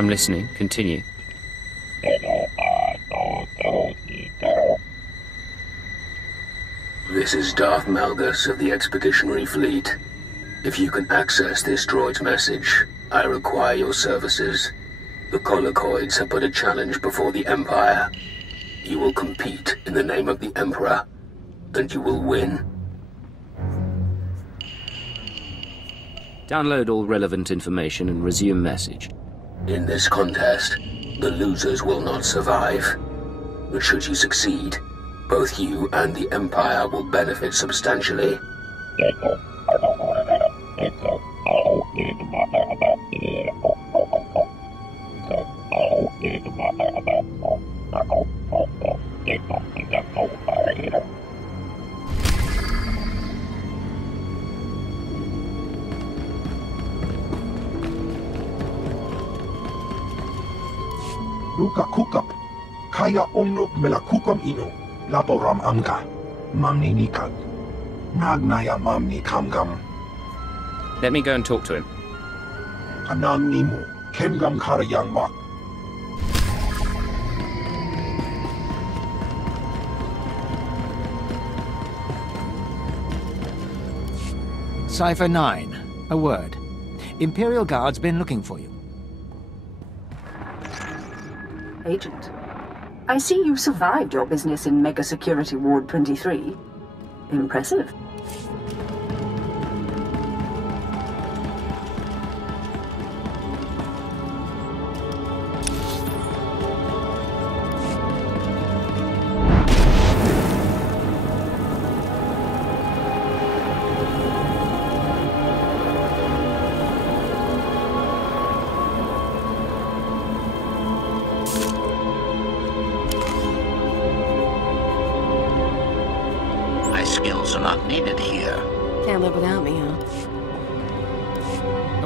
I'm listening. Continue. This is Darth Malgus of the Expeditionary Fleet. If you can access this droid's message, I require your services. The Colicoids have put a challenge before the Empire. You will compete in the name of the Emperor, and you will win. Download all relevant information and resume message. In this contest, the losers will not survive. But should you succeed, both you and the Empire will benefit substantially. Luka kukap, kaya umruk melakukam ino, laporam amka, mamni nikag, nagnaya mamni kamgam. Let me go and talk to him. Kanang nimu, kemgam karayang mak. Cypher 9, a word. Imperial Guard's been looking for you. Agent, I see you survived your business in Mega Security Ward 23. Impressive. Skills are not needed here. Can't live without me, huh?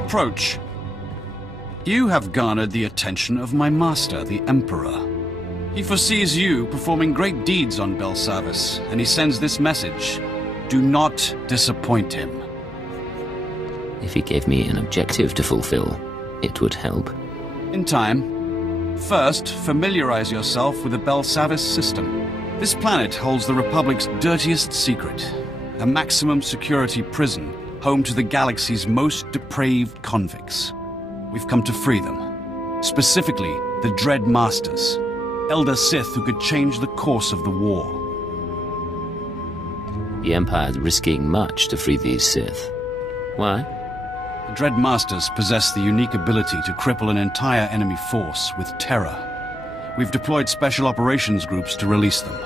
Approach. You have garnered the attention of my master, the Emperor. He foresees you performing great deeds on Belsavis, and he sends this message. Do not disappoint him. If he gave me an objective to fulfill, it would help. In time. First, familiarize yourself with the Belsavis system. This planet holds the Republic's dirtiest secret. A maximum security prison, home to the galaxy's most depraved convicts. We've come to free them. Specifically, the Dread Masters. Elder Sith who could change the course of the war. The Empire's risking much to free these Sith. Why? The Dread Masters possess the unique ability to cripple an entire enemy force with terror. We've deployed special operations groups to release them.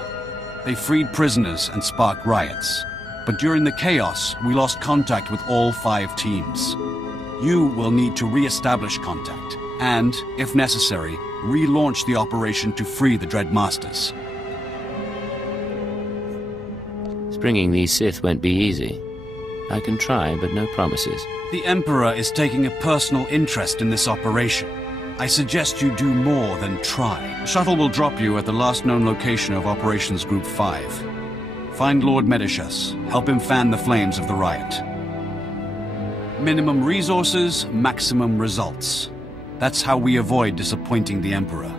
They freed prisoners and sparked riots. But during the chaos, we lost contact with all 5 teams. You will need to re-establish contact, and, if necessary, relaunch the operation to free the Dread Masters. Springing these Sith won't be easy. I can try, but no promises. The Emperor is taking a personal interest in this operation. I suggest you do more than try. The shuttle will drop you at the last known location of Operations Group 5. Find Lord Medishus. Help him fan the flames of the riot. Minimum resources, maximum results. That's how we avoid disappointing the Emperor.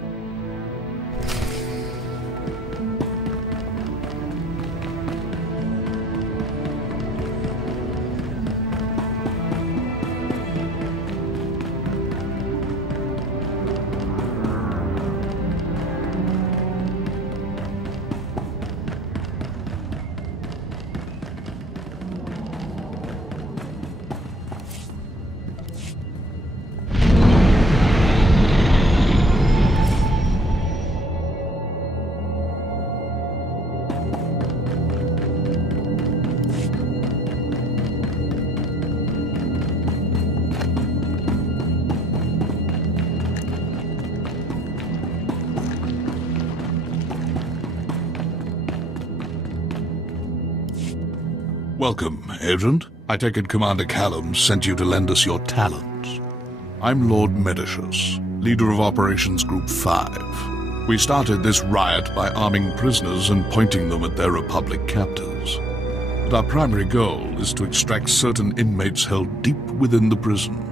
Welcome, Agent. I take it Commander Callum sent you to lend us your talents. I'm Lord Medishus, leader of Operations Group 5. We started this riot by arming prisoners and pointing them at their Republic captors. But our primary goal is to extract certain inmates held deep within the prison.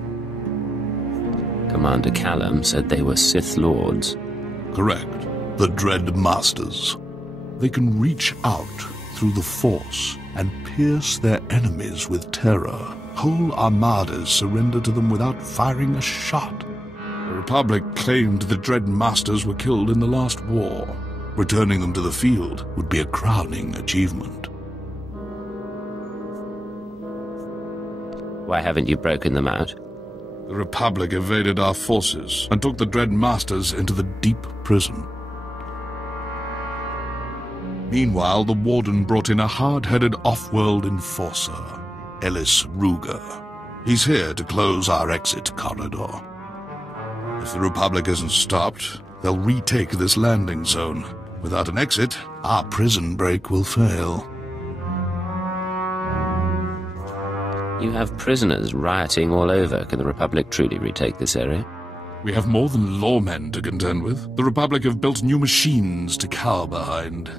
Commander Callum said they were Sith Lords. Correct. The Dread Masters. They can reach out through the Force and pierce their enemies with terror. Whole armadas surrender to them without firing a shot. The Republic claimed the Dread Masters were killed in the last war. Returning them to the field would be a crowning achievement. Why haven't you broken them out? The Republic evaded our forces and took the Dread Masters into the deep prison. Meanwhile, the Warden brought in a hard-headed off-world enforcer, Ellis Ruger. He's here to close our exit corridor. If the Republic isn't stopped, they'll retake this landing zone. Without an exit, our prison break will fail. You have prisoners rioting all over. Can the Republic truly retake this area? We have more than lawmen to contend with. The Republic have built new machines to cower behind.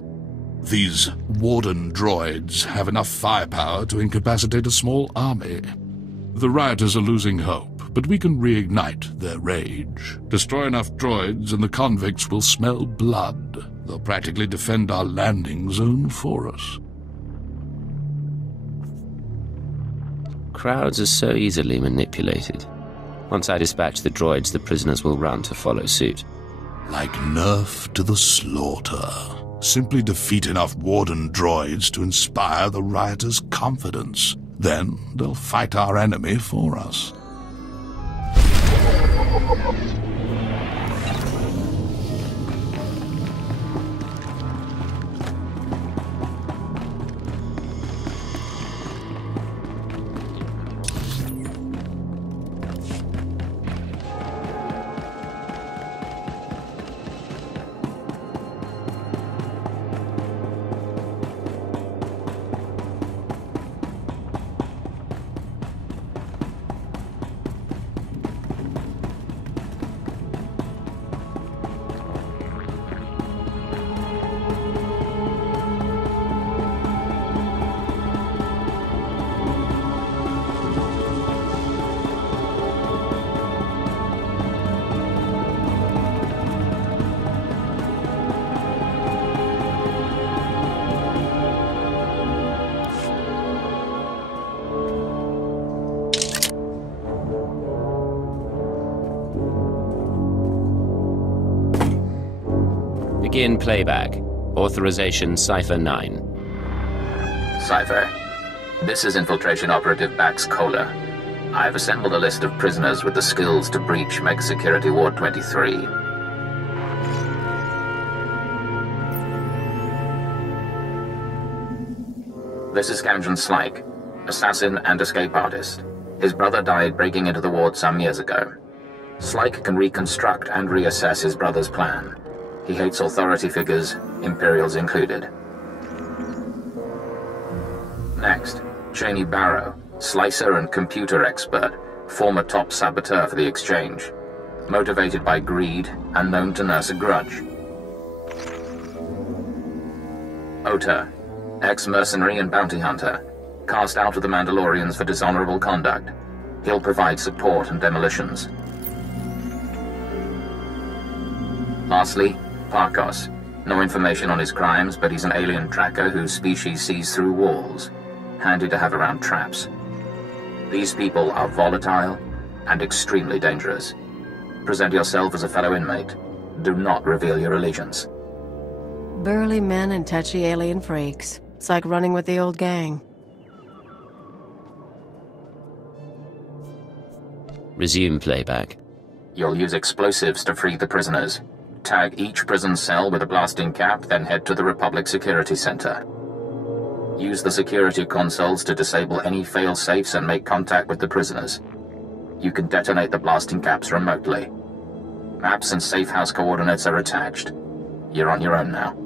These Warden droids have enough firepower to incapacitate a small army. The rioters are losing hope, but we can reignite their rage. Destroy enough droids and the convicts will smell blood. They'll practically defend our landing zone for us. Crowds are so easily manipulated. Once I dispatch the droids, the prisoners will run to follow suit. Like Nerf to the slaughter. Simply defeat enough Warden droids to inspire the rioters' confidence. Then they'll fight our enemy for us. Begin playback. Authorization Cipher 9. Cipher, this is Infiltration Operative Bax Kohler. I've assembled a list of prisoners with the skills to breach Mega Security Ward 23. This is Camden Slyke, assassin and escape artist. His brother died breaking into the ward some years ago. Slyke can reconstruct and reassess his brother's plan. He hates authority figures, Imperials included. Next, Cheney Barrow, slicer and computer expert, former top saboteur for the Exchange. Motivated by greed and known to nurse a grudge. Ota, ex-mercenary and bounty hunter, cast out of the Mandalorians for dishonorable conduct. He'll provide support and demolitions. Lastly, Parkos. No information on his crimes, but he's an alien tracker whose species sees through walls. Handy to have around traps. These people are volatile and extremely dangerous. Present yourself as a fellow inmate. Do not reveal your allegiance. Burly men and touchy alien freaks. It's like running with the old gang. Resume playback. You'll use explosives to free the prisoners. Tag each prison cell with a blasting cap, then head to the Republic Security Center. Use the security consoles to disable any fail-safes and make contact with the prisoners. You can detonate the blasting caps remotely. Maps and safe house coordinates are attached. You're on your own now.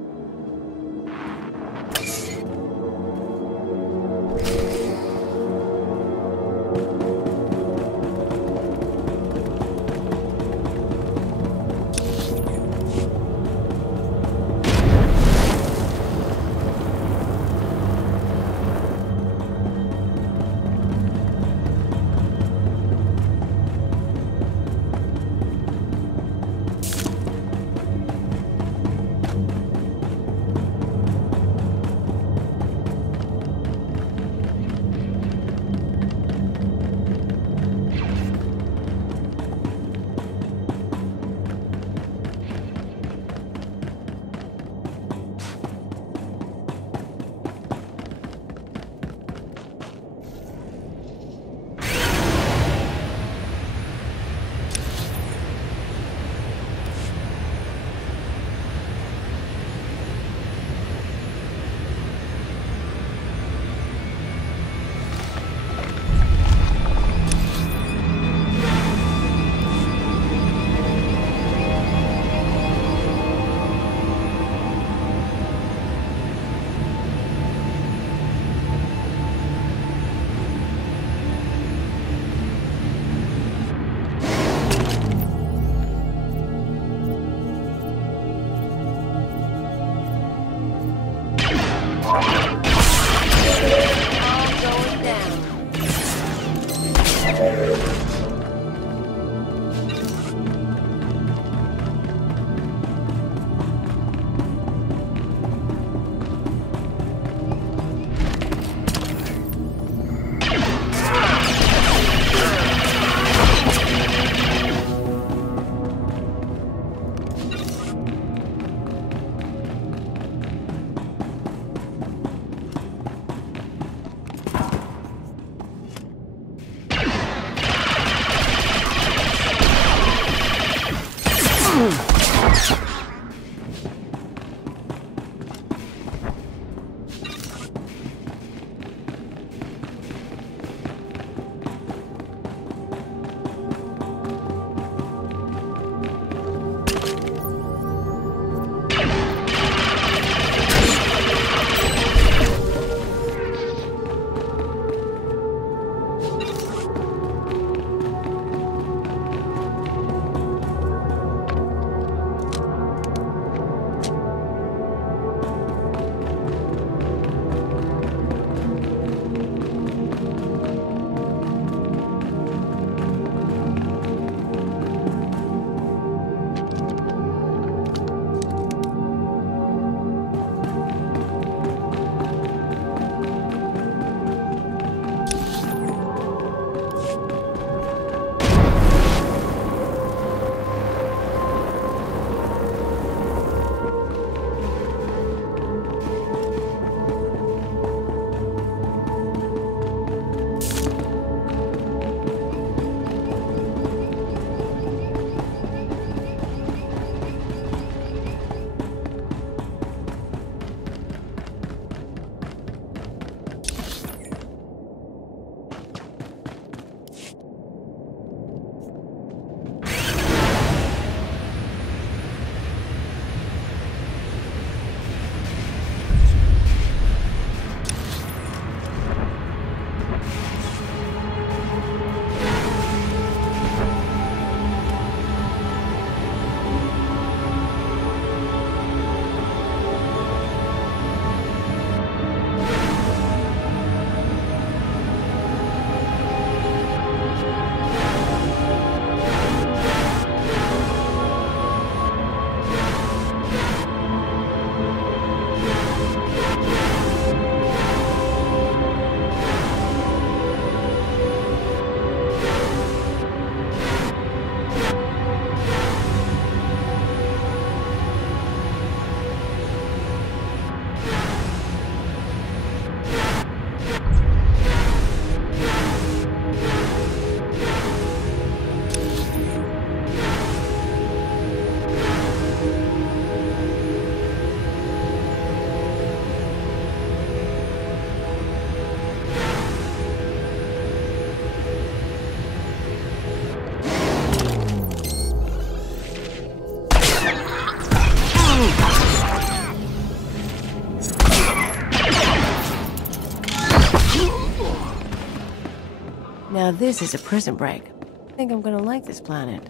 Now this is a prison break. I think I'm gonna like this planet.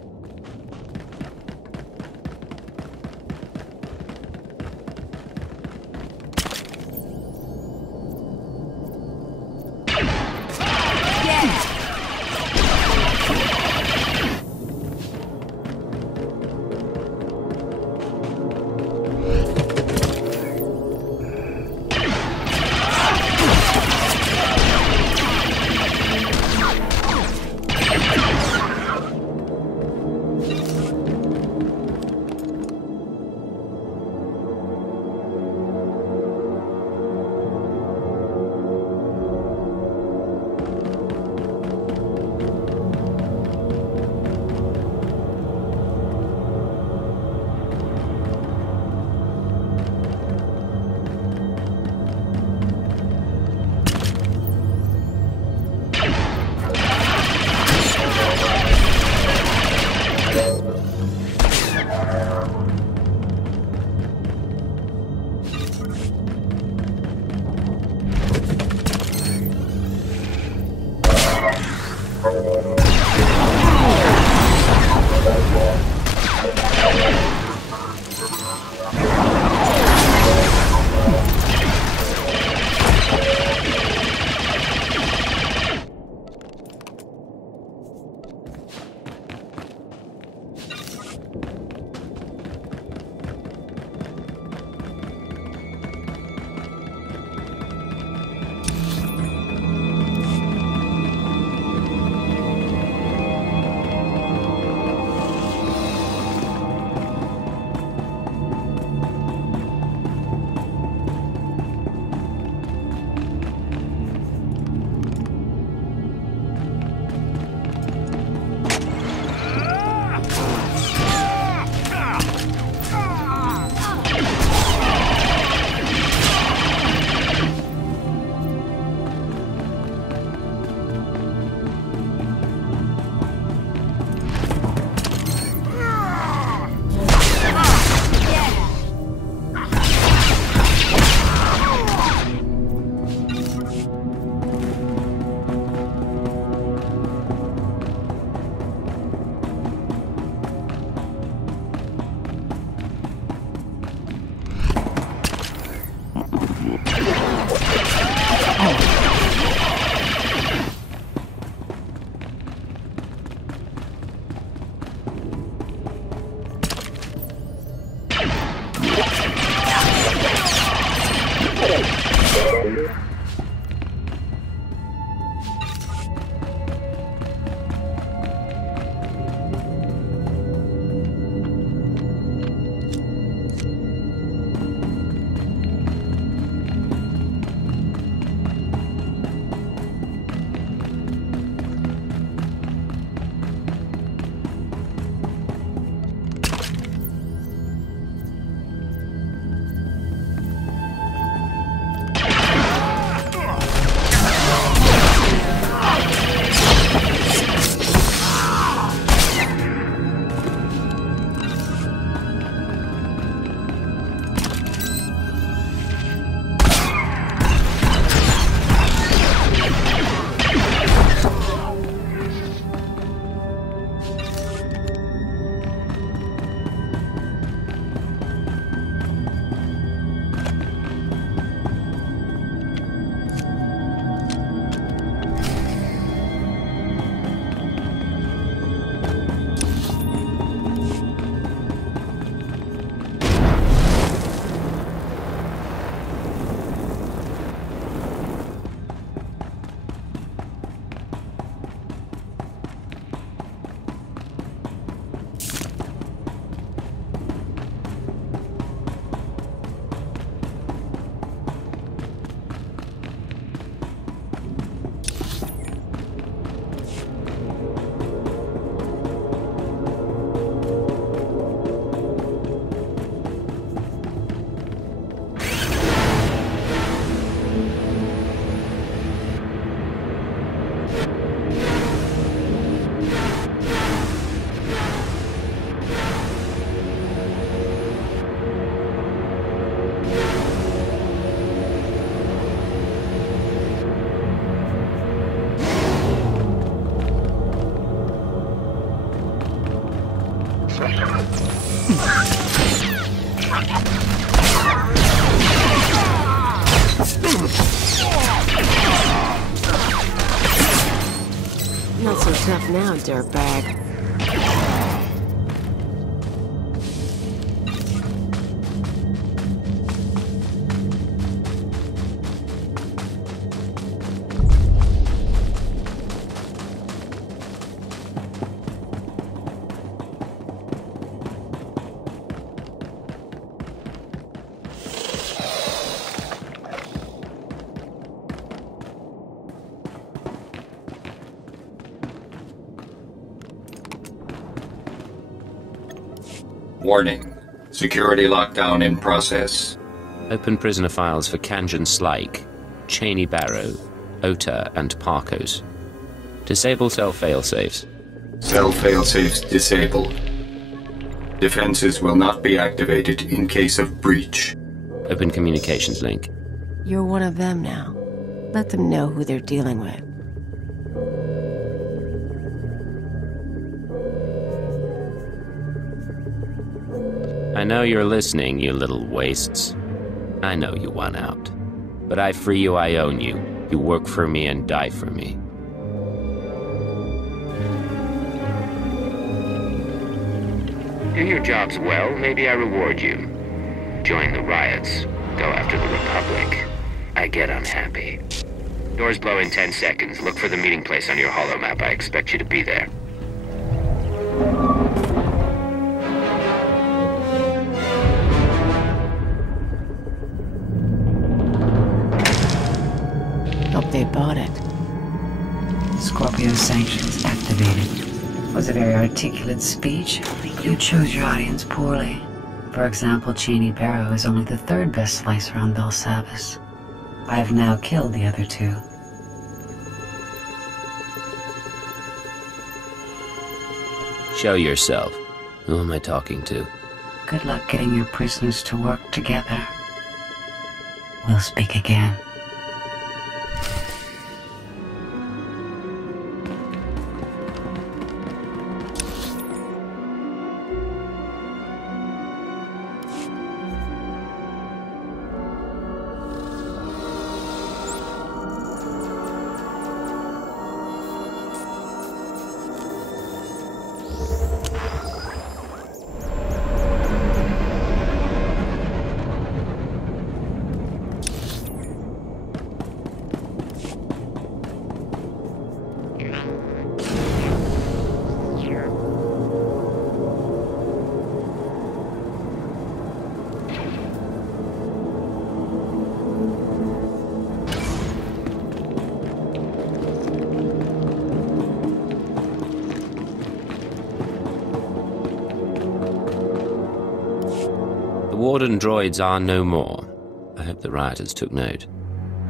Not so tough now, dirtbag. Warning. Security lockdown in process. Open prisoner files for Kanjan Slyke, Cheney Barrow, Ota, and Parkos. Disable cell failsafes. Cell failsafes disabled. Defenses will not be activated in case of breach. Open communications link. You're one of them now. Let them know who they're dealing with. I know you're listening, you little wastes. I know you want out. But I free you, I own you. You work for me and die for me. Do your jobs well, maybe I reward you. Join the riots. Go after the Republic. I get unhappy. Doors blow in 10 seconds. Look for the meeting place on your holomap. I expect you to be there. Hope they bought it. Scorpio sanctions activated. Was a very articulate speech. You chose your audience poorly. For example, Cheney Barrow is only the third best slicer on Belsavis. I have now killed the other two. Show yourself. Who am I talking to? Good luck getting your prisoners to work together. We'll speak again. The Warden droids are no more. I hope the rioters took note.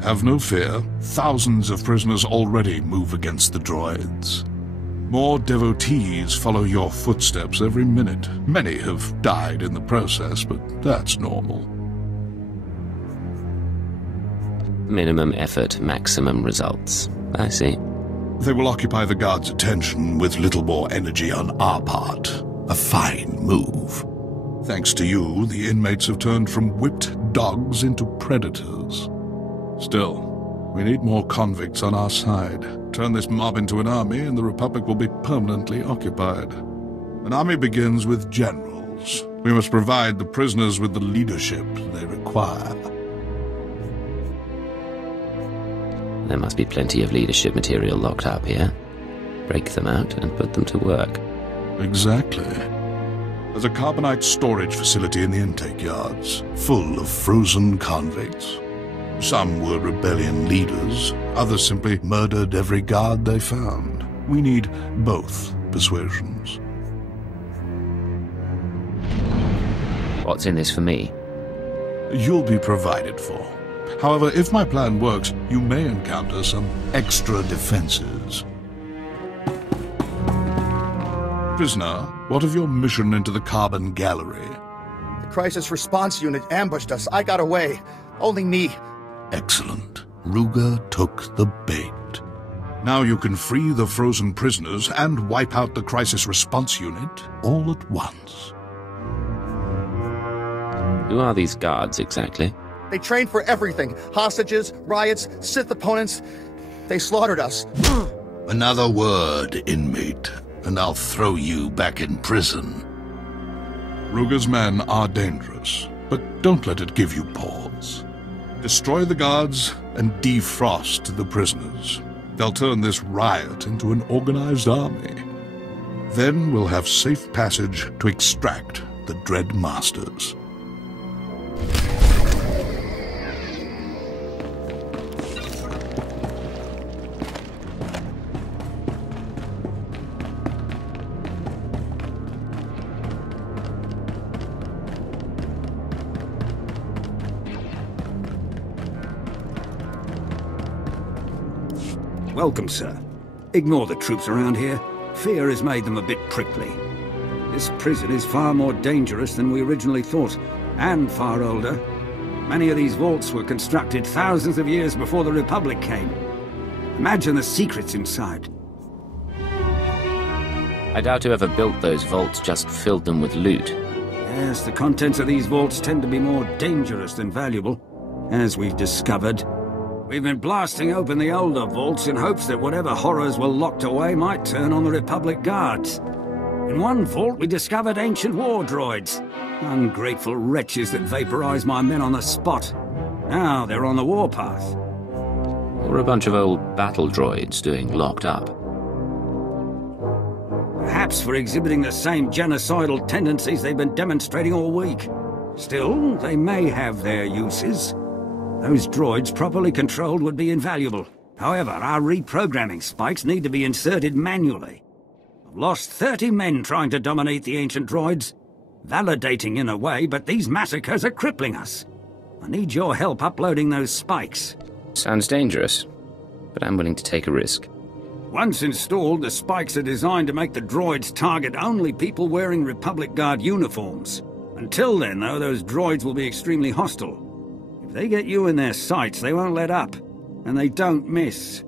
Have no fear. Thousands of prisoners already move against the droids. More devotees follow your footsteps every minute. Many have died in the process, but that's normal. Minimum effort, maximum results. I see. They will occupy the guards' attention with little more energy on our part. A fine move. Thanks to you, the inmates have turned from whipped dogs into predators. Still, we need more convicts on our side. Turn this mob into an army and the Republic will be permanently occupied. An army begins with generals. We must provide the prisoners with the leadership they require. There must be plenty of leadership material locked up here. Break them out and put them to work. Exactly. There's a carbonite storage facility in the intake yards, full of frozen convicts. Some were rebellion leaders, others simply murdered every guard they found. We need both persuasions. What's in this for me? You'll be provided for. However, if my plan works, you may encounter some extra defenses. Prisoner, what of your mission into the Carbon Gallery? The crisis response unit ambushed us. I got away. Only me. Excellent. Ruga took the bait. Now you can free the frozen prisoners and wipe out the crisis response unit all at once. Who are these guards exactly? They trained for everything. Hostages, riots, Sith opponents. They slaughtered us. Another word, inmate, and I'll throw you back in prison. Ruga's men are dangerous, but don't let it give you pause. Destroy the guards and defrost the prisoners. They'll turn this riot into an organized army. Then we'll have safe passage to extract the Dread Masters. Welcome, sir. Ignore the troops around here. Fear has made them a bit prickly. This prison is far more dangerous than we originally thought, and far older. Many of these vaults were constructed thousands of years before the Republic came. Imagine the secrets inside. I doubt whoever built those vaults just filled them with loot. Yes, the contents of these vaults tend to be more dangerous than valuable, as we've discovered. We've been blasting open the older vaults in hopes that whatever horrors were locked away might turn on the Republic guards. In one vault we discovered ancient war droids. Ungrateful wretches that vaporized my men on the spot. Now they're on the warpath. Or a bunch of old battle droids doing locked up. Perhaps for exhibiting the same genocidal tendencies they've been demonstrating all week. Still, they may have their uses. Those droids properly controlled would be invaluable. However, our reprogramming spikes need to be inserted manually. I've lost 30 men trying to dominate the ancient droids. Validating in a way, but these massacres are crippling us. I need your help uploading those spikes. Sounds dangerous, but I'm willing to take a risk. Once installed, the spikes are designed to make the droids target only people wearing Republic Guard uniforms. Until then, though, those droids will be extremely hostile. If they get you in their sights, they won't let up, and they don't miss.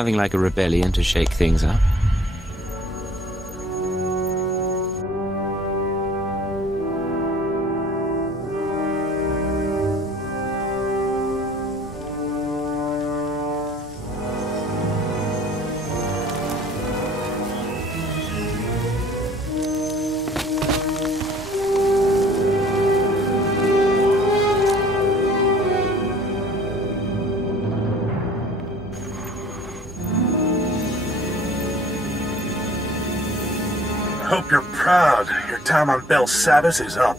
Nothing like a rebellion to shake things up. Hope you're proud. Your time on Belsavis is up.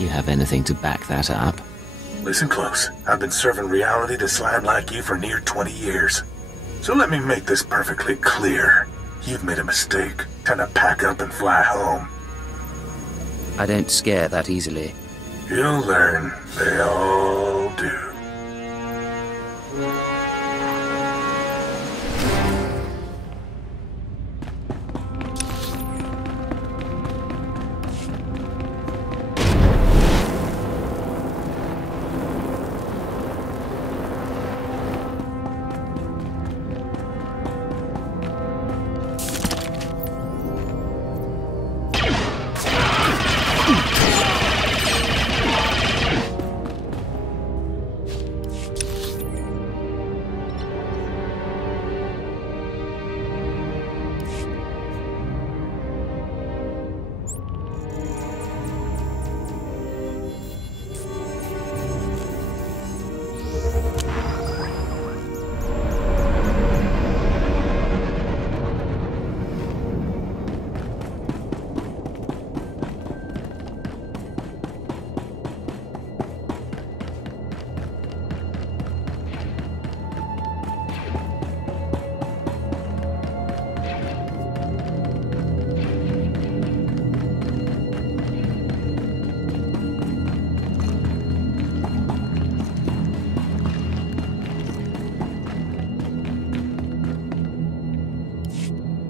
You have anything to back that up? Listen close. I've been serving reality to slime like you for near 20 years. So let me make this perfectly clear. You've made a mistake. Time to pack up and fly home. I don't scare that easily. You'll learn. They all do.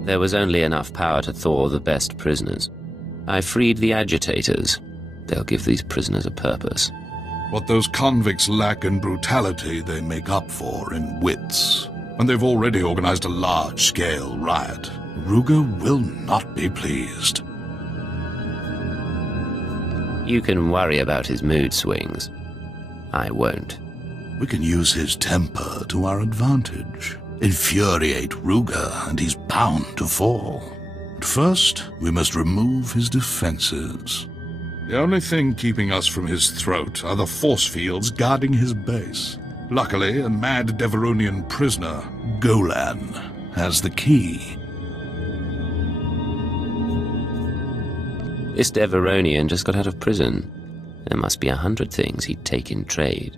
There was only enough power to thaw the best prisoners. I freed the agitators. They'll give these prisoners a purpose. What those convicts lack in brutality, they make up for in wits. And they've already organized a large-scale riot. Ruger will not be pleased. You can worry about his mood swings. I won't. We can use his temper to our advantage. Infuriate Ruger, and he's bound to fall. But first, we must remove his defenses. The only thing keeping us from his throat are the force fields guarding his base. Luckily, a mad Deveronian prisoner, Golan, has the key. This Deveronian just got out of prison. There must be 100 things he'd take in trade.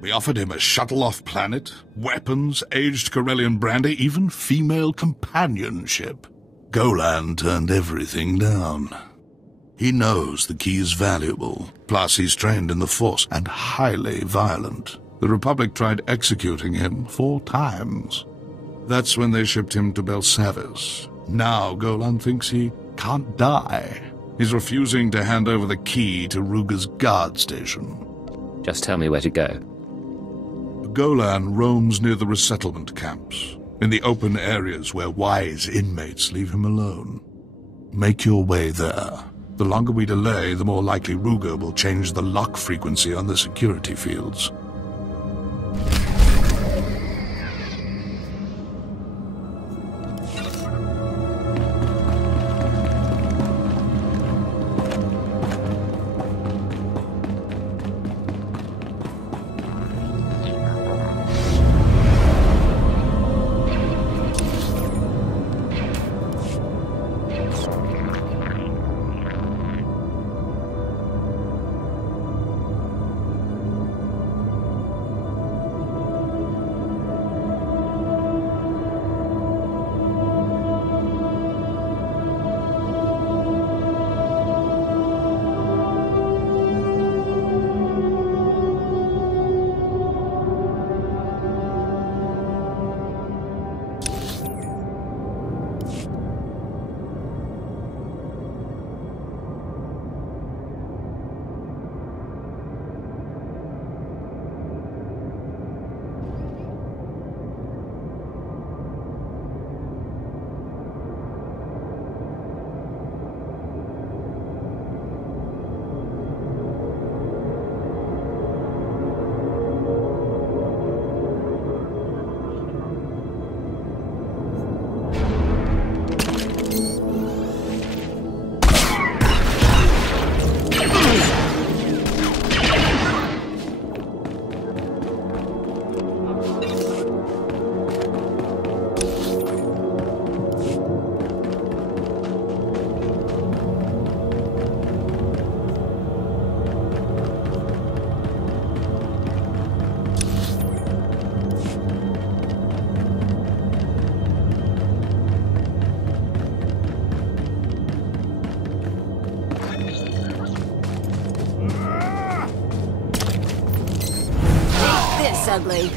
We offered him a shuttle-off planet, weapons, aged Corellian brandy, even female companionship. Golan turned everything down. He knows the key is valuable, plus he's trained in the Force and highly violent. The Republic tried executing him 4 times. That's when they shipped him to Belsavis. Now Golan thinks he can't die. He's refusing to hand over the key to Ruger's guard station. Just tell me where to go. Golan roams near the resettlement camps, in the open areas where wise inmates leave him alone. Make your way there. The longer we delay, the more likely Ruger will change the lock frequency on the security fields. Ugly.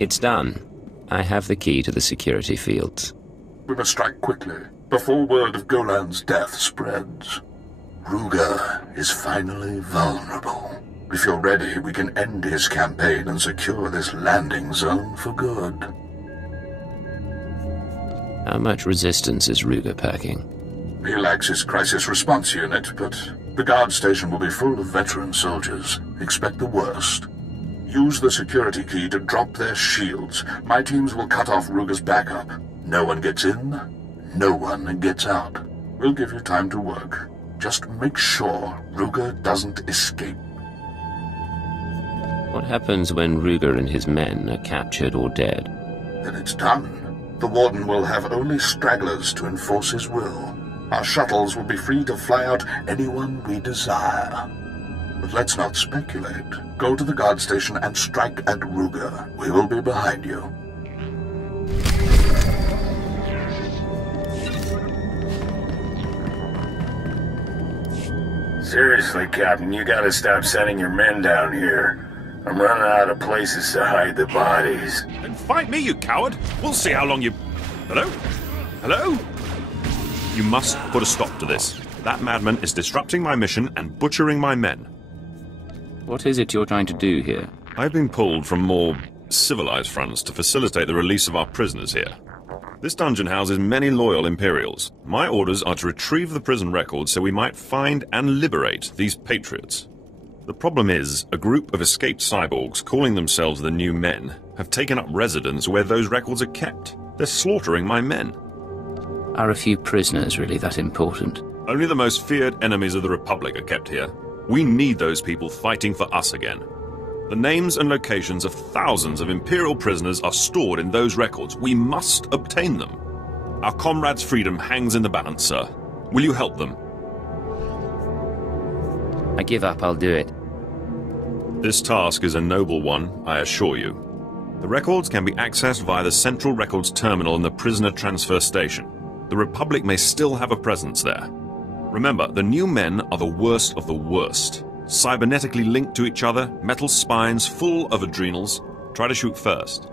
It's done. I have the key to the security fields. We must strike quickly, before word of Golan's death spreads. Ruger is finally vulnerable. If you're ready, we can end his campaign and secure this landing zone for good. How much resistance is Ruger packing? He lacks his crisis response unit, but the guard station will be full of veteran soldiers. Expect the worst. Use the security key to drop their shields. My teams will cut off Ruger's backup. No one gets in, no one gets out. We'll give you time to work. Just make sure Ruger doesn't escape. What happens when Ruger and his men are captured or dead? Then it's done. The Warden will have only stragglers to enforce his will. Our shuttles will be free to fly out anyone we desire. But let's not speculate. Go to the guard station and strike at Ruger. We will be behind you. Seriously, Captain, you gotta stop sending your men down here. I'm running out of places to hide the bodies. Then fight me, you coward! We'll see how long you... Hello? Hello? You must put a stop to this. That madman is disrupting my mission and butchering my men. What is it you're trying to do here? I've been pulled from more civilized fronts to facilitate the release of our prisoners here. This dungeon houses many loyal Imperials. My orders are to retrieve the prison records so we might find and liberate these patriots. The problem is, a group of escaped cyborgs calling themselves the New Men have taken up residence where those records are kept. They're slaughtering my men. Are a few prisoners really that important? Only the most feared enemies of the Republic are kept here. We need those people fighting for us again. The names and locations of thousands of Imperial prisoners are stored in those records. We must obtain them. Our comrades' freedom hangs in the balance, sir. Will you help them? I give up, I'll do it. This task is a noble one, I assure you. The records can be accessed via the Central Records Terminal in the Prisoner Transfer Station. The Republic may still have a presence there. Remember, the New Men are the worst of the worst. Cybernetically linked to each other, metal spines full of adrenals. Try to shoot first.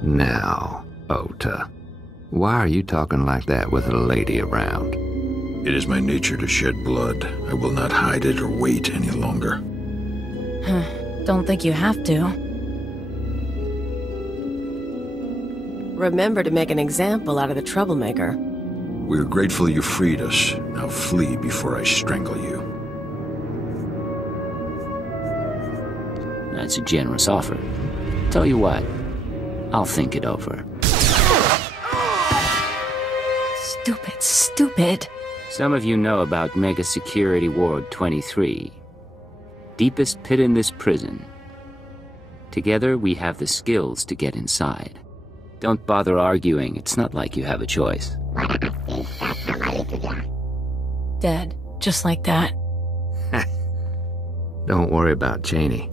Now, Ota, why are you talking like that with a lady around? It is my nature to shed blood. I will not hide it or wait any longer. Don't think you have to. Remember to make an example out of the troublemaker. We are grateful you freed us. Now flee before I strangle you. That's a generous offer. Tell you what, I'll think it over. Stupid, stupid. Some of you know about Mega Security Ward 23. Deepest pit in this prison. Together, we have the skills to get inside. Don't bother arguing, it's not like you have a choice. Dead, just like that. Don't worry about Cheney.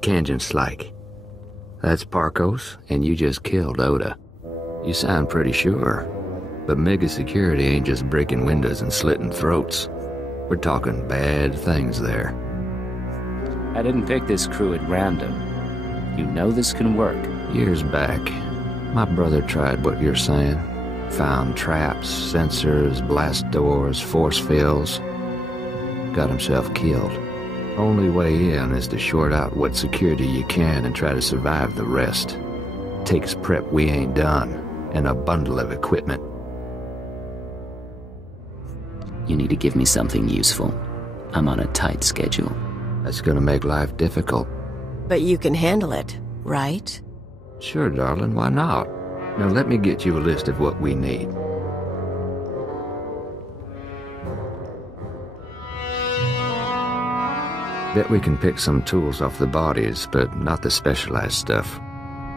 Kanjan Slike. That's Parkos, and you just killed Ota. You sound pretty sure. But Mega Security ain't just breaking windows and slitting throats. We're talking bad things there. I didn't pick this crew at random. You know this can work. Years back, my brother tried what you're saying. Found traps, sensors, blast doors, force fields. Got himself killed. Only way in is to short out what security you can and try to survive the rest. Takes prep we ain't done, and a bundle of equipment. You need to give me something useful. I'm on a tight schedule. That's gonna make life difficult. But you can handle it, right? Sure, darling, why not? Now let me get you a list of what we need. Bet we can pick some tools off the bodies, but not the specialized stuff.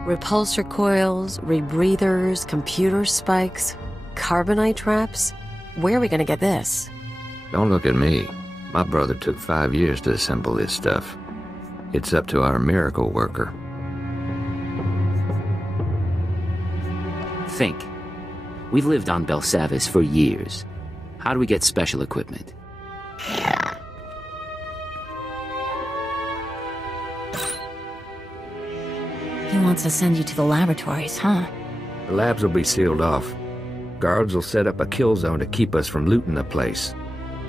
Repulsor coils, rebreathers, computer spikes, carbonite traps. Where are we gonna get this? Don't look at me. My brother took 5 years to assemble this stuff. It's up to our miracle worker. Think. We've lived on Belsavis for years. How do we get special equipment? He wants to send you to the laboratories, huh? The labs will be sealed off. Guards will set up a kill zone to keep us from looting the place.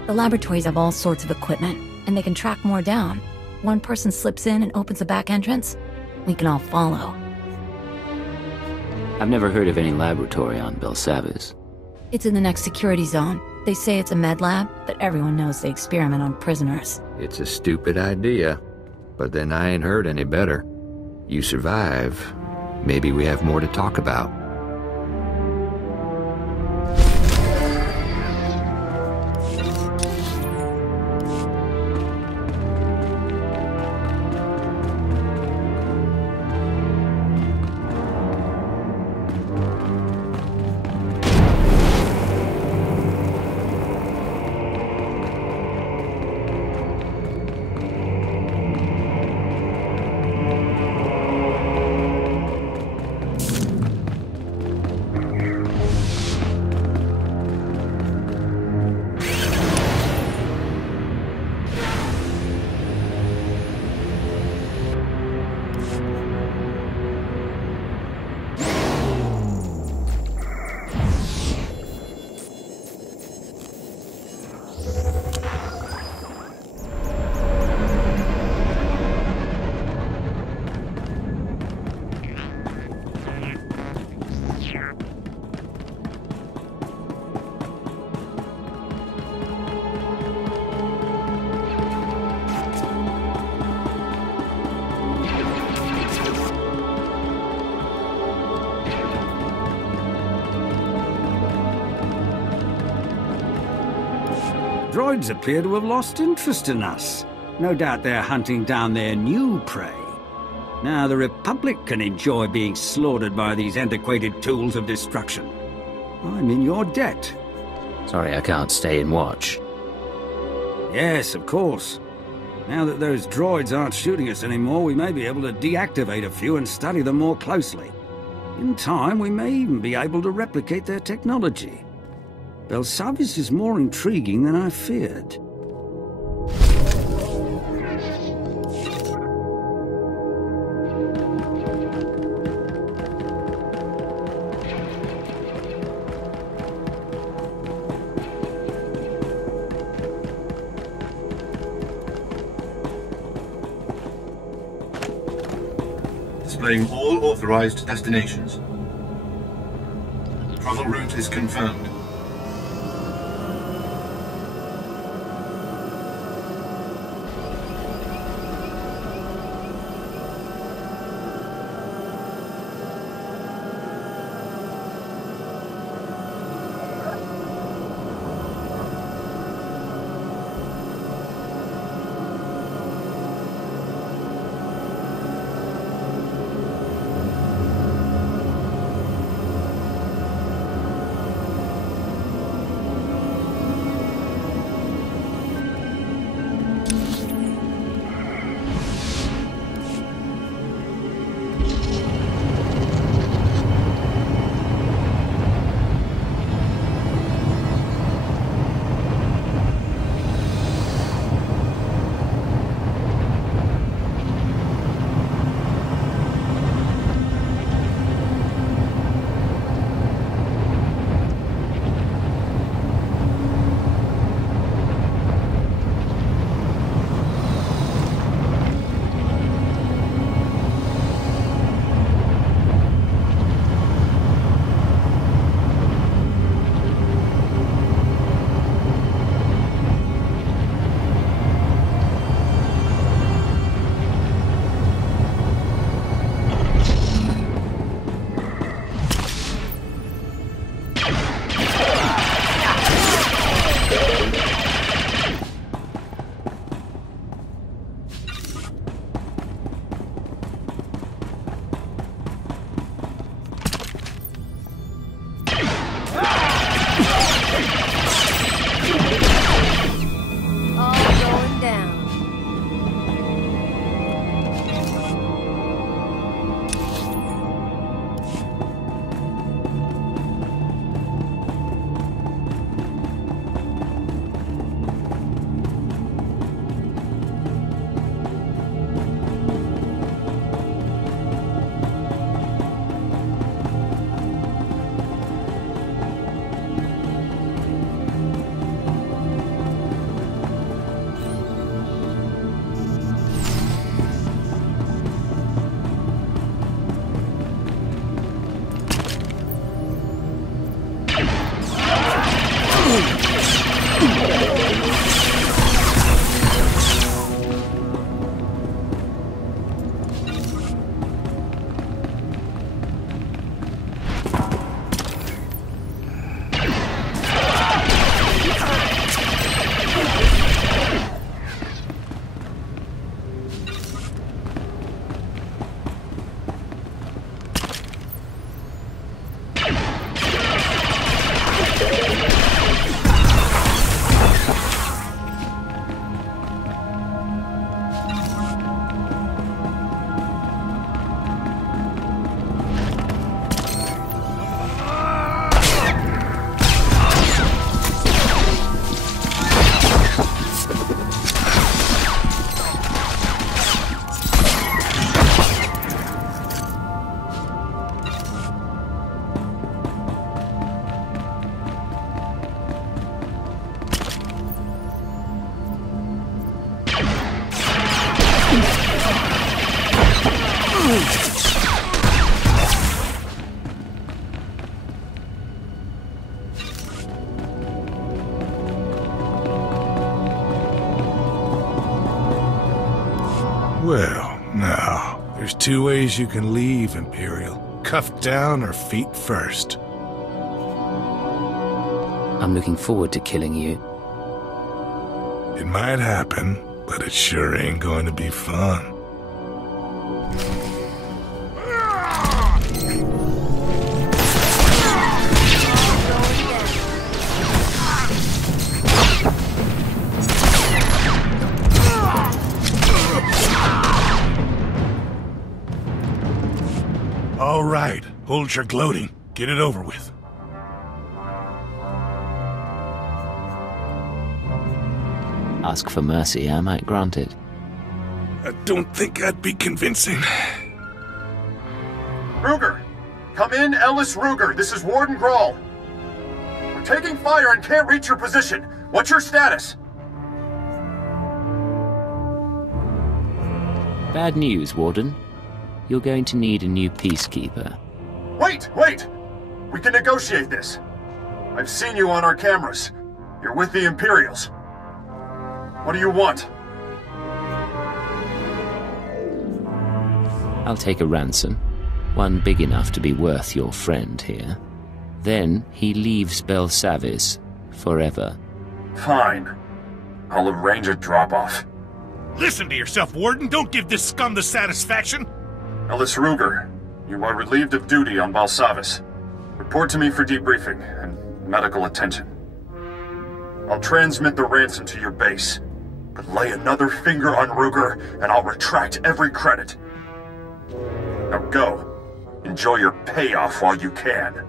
The laboratories have all sorts of equipment, and they can track more down. One person slips in and opens a back entrance, we can all follow. I've never heard of any laboratory on Belsavis. It's in the next security zone. They say it's a med lab, but everyone knows they experiment on prisoners. It's a stupid idea, but then I ain't heard any better. You survive, maybe we have more to talk about. Droids appear to have lost interest in us. No doubt they're hunting down their new prey. Now the Republic can enjoy being slaughtered by these antiquated tools of destruction. I'm in your debt. Sorry I can't stay and watch. Yes, of course. Now that those droids aren't shooting us anymore, we may be able to deactivate a few and study them more closely. In time, we may even be able to replicate their technology. Belsavis is more intriguing than I feared. Displaying all authorized destinations. Travel route is confirmed. Well, now, there's two ways you can leave, Imperial. Cuffed down or feet first. I'm looking forward to killing you. It might happen, but it sure ain't going to be fun. All right, hold your gloating. Get it over with. Ask for mercy, I might grant it. I don't think I'd be convincing. Ruger! Come in, Ellis Ruger. This is Warden Grawl. We're taking fire and can't reach your position. What's your status? Bad news, Warden. You're going to need a new peacekeeper. Wait! We can negotiate this. I've seen you on our cameras. You're with the Imperials. What do you want? I'll take a ransom. One big enough to be worth your friend here. Then he leaves Belsavis forever. Fine. I'll arrange a drop-off. Listen to yourself, Warden. Don't give this scum the satisfaction. Ellis Ruger, you are relieved of duty on Belsavis. Report to me for debriefing and medical attention. I'll transmit the ransom to your base. But lay another finger on Ruger, and I'll retract every credit. Now go. Enjoy your payoff while you can.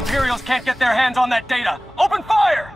Imperials can't get their hands on that data! Open fire!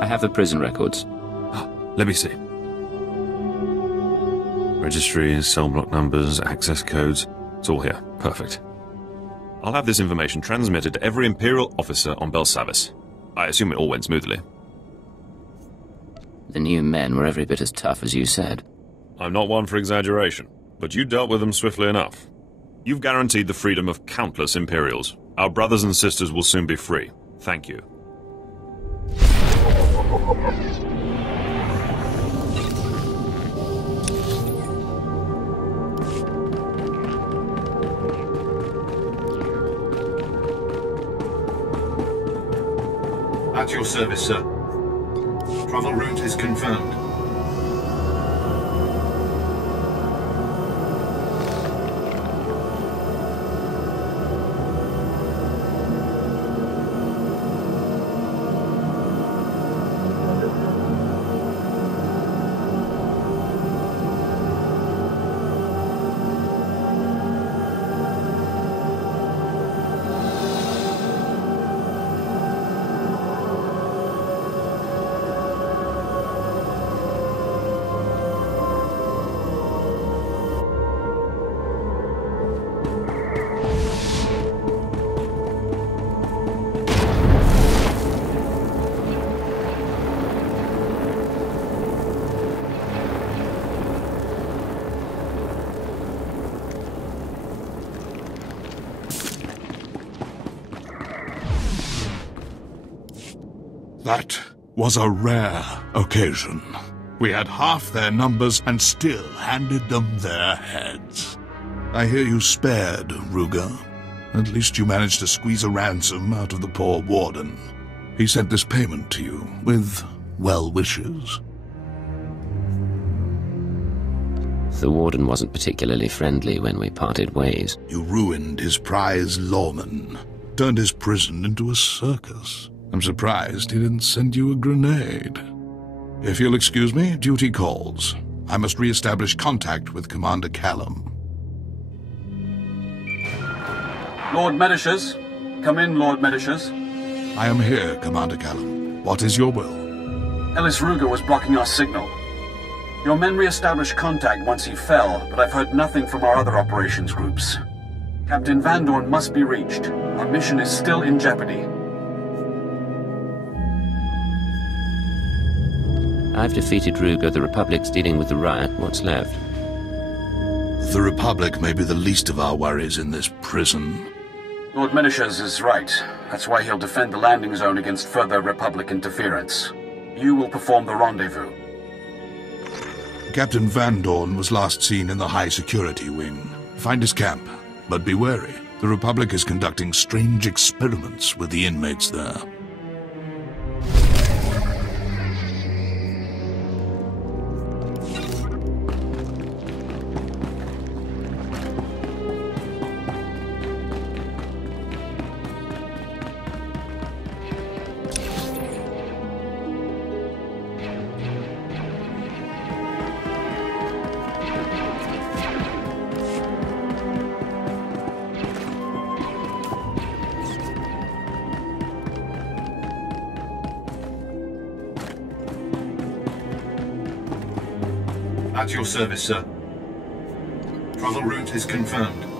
I have the prison records. Let me see. Registries, cell block numbers, access codes. It's all here. Perfect. I'll have this information transmitted to every Imperial officer on Belsavis. I assume it all went smoothly. The new men were every bit as tough as you said. I'm not one for exaggeration, but you dealt with them swiftly enough. You've guaranteed the freedom of countless Imperials. Our brothers and sisters will soon be free. Thank you. At your service, sir. Travel route is confirmed. That was a rare occasion. We had half their numbers and still handed them their heads. I hear you spared, Ruger. At least you managed to squeeze a ransom out of the poor warden. He sent this payment to you, with well wishes. The warden wasn't particularly friendly when we parted ways. You ruined his prize lawman, turned his prison into a circus. I'm surprised he didn't send you a grenade. If you'll excuse me, duty calls. I must re-establish contact with Commander Callum. Lord Medicius. Come in, Lord Medicius. I am here, Commander Callum. What is your will? Ellis Ruger was blocking our signal. Your men re-established contact once he fell, but I've heard nothing from our other operations groups. Captain Van Dorn must be reached. Our mission is still in jeopardy. I've defeated Ruger. The Republic's dealing with the riot. What's left? The Republic may be the least of our worries in this prison. Lord Medicius is right. That's why he'll defend the landing zone against further Republic interference. You will perform the rendezvous. Captain Van Dorn was last seen in the high security wing. Find his camp, but be wary. The Republic is conducting strange experiments with the inmates there. At your service, sir. Travel route is confirmed.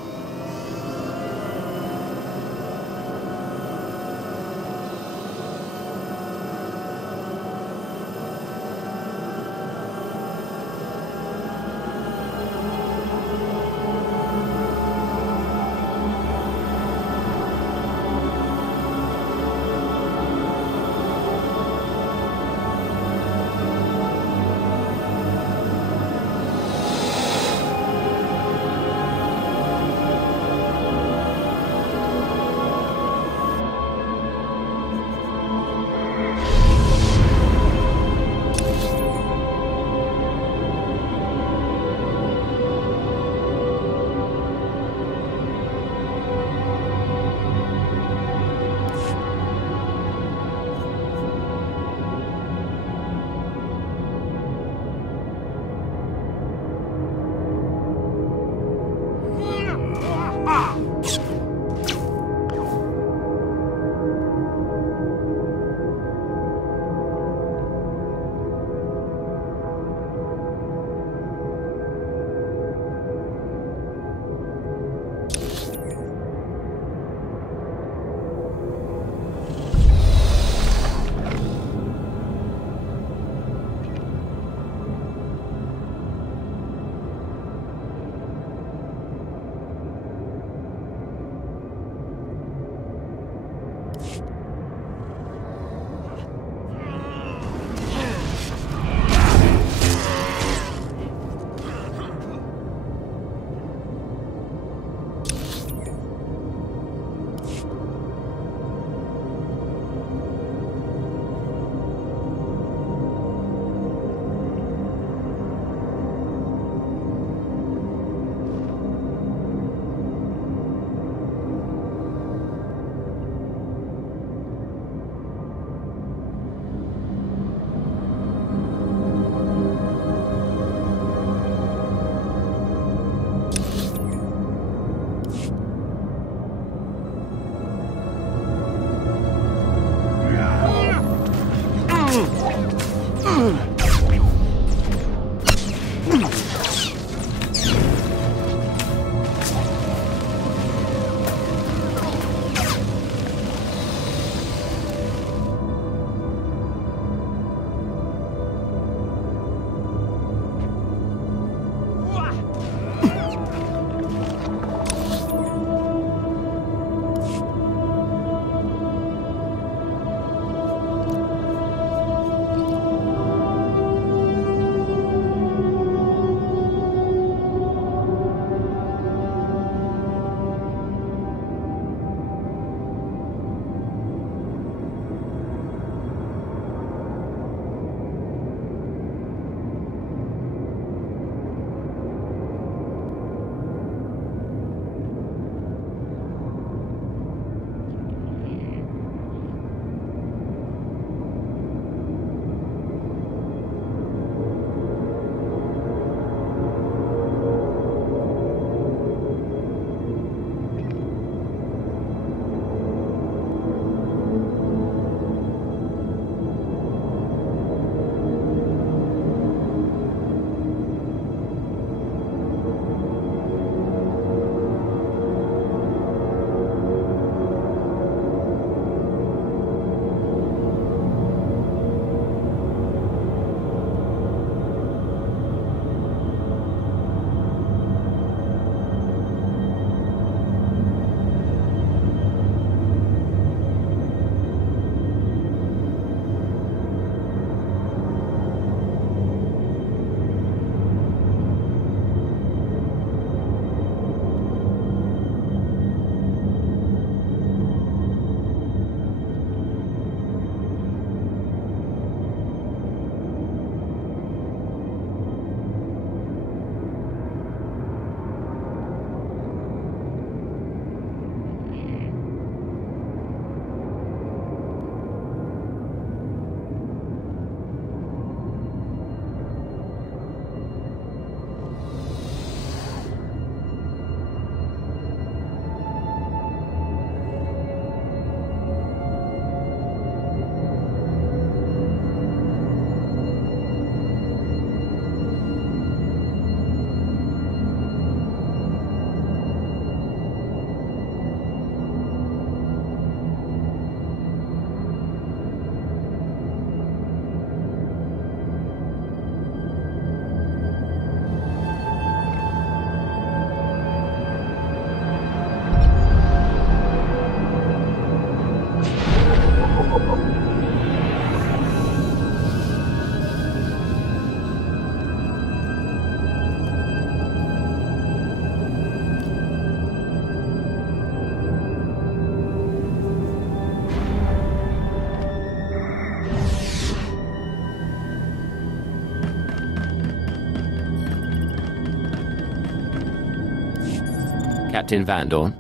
Captain Van Dorn,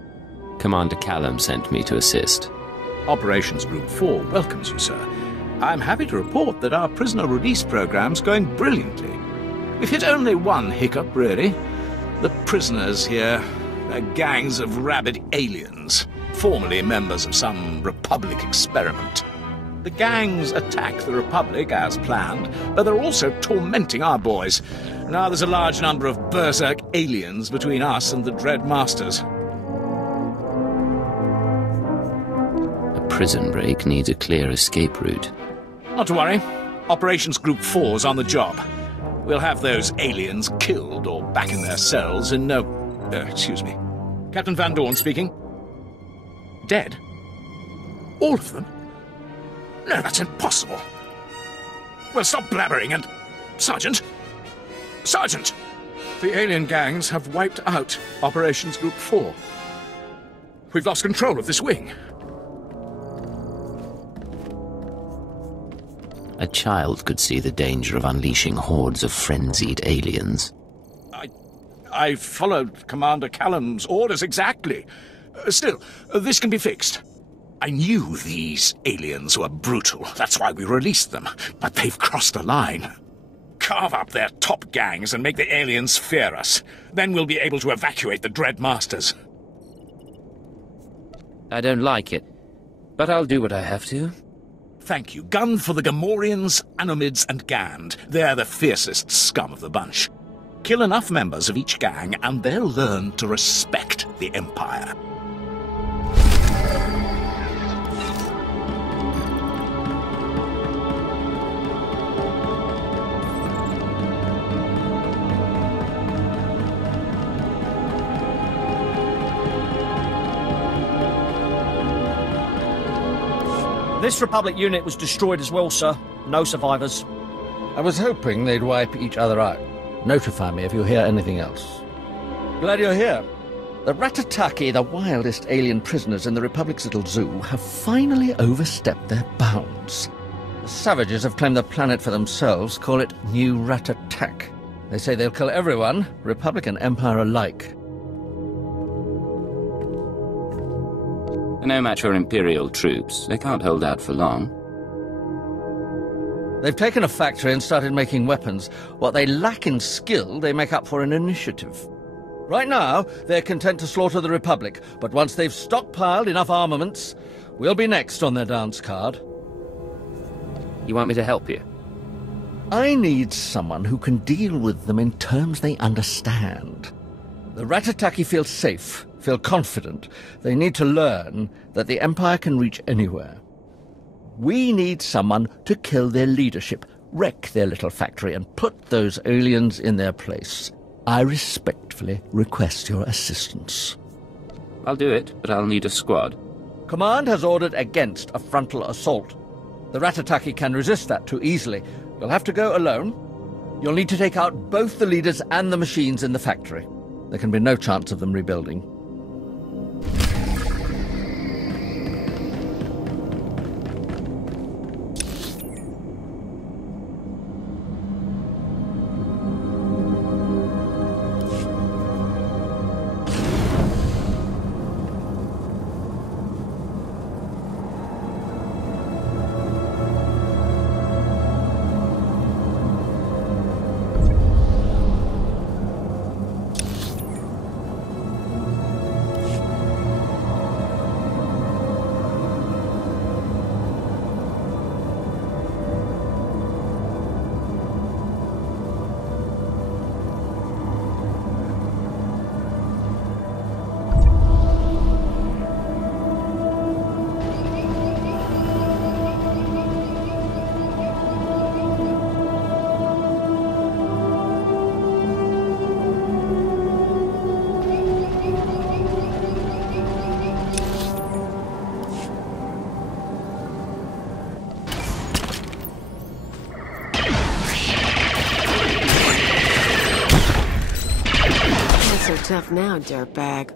Commander Callum sent me to assist. Operations Group 4 welcomes you, sir. I'm happy to report that our prisoner release program's going brilliantly. We've hit only one hiccup, really. The prisoners here, they're gangs of rabid aliens, formerly members of some Republic experiment. The gangs attack the Republic as planned, but they're also tormenting our boys. Now there's a large number of berserk aliens between us and the Dread Masters. A prison break needs a clear escape route. Not to worry. Operations Group 4's on the job. We'll have those aliens killed or back in their cells in no... excuse me. Captain Van Dorn speaking. Dead? All of them? No, that's impossible. Well, stop blabbering and... Sergeant! Sergeant! The alien gangs have wiped out Operations Group 4. We've lost control of this wing. A child could see the danger of unleashing hordes of frenzied aliens. I followed Commander Callum's orders exactly. Still, this can be fixed. I knew these aliens were brutal. That's why we released them. But they've crossed a line. Carve up their top gangs and make the aliens fear us. Then we'll be able to evacuate the Dread Masters. I don't like it, but I'll do what I have to. Thank you. Gun for the Gamorreans, Anomids, and Gand. They're the fiercest scum of the bunch. Kill enough members of each gang, and they'll learn to respect the Empire. This Republic unit was destroyed as well, sir. No survivors. I was hoping they'd wipe each other out. Notify me if you hear anything else. Glad you're here. The Ratataki, the wildest alien prisoners in the Republic's little zoo, have finally overstepped their bounds. The savages have claimed the planet for themselves, call it New Ratatak. They say they'll kill everyone, Republic and Empire alike. No match for Imperial troops. They can't hold out for long. They've taken a factory and started making weapons. What they lack in skill, they make up for in initiative. Right now, they're content to slaughter the Republic, but once they've stockpiled enough armaments, we'll be next on their dance card. You want me to help you? I need someone who can deal with them in terms they understand. The Ratataki feel safe, feel confident. They need to learn that the Empire can reach anywhere. We need someone to kill their leadership, wreck their little factory, and put those aliens in their place. I respectfully request your assistance. I'll do it, but I'll need a squad. Command has ordered against a frontal assault. The Ratataki can resist that too easily. You'll have to go alone. You'll need to take out both the leaders and the machines in the factory. There can be no chance of them rebuilding. Tough now, dirtbag.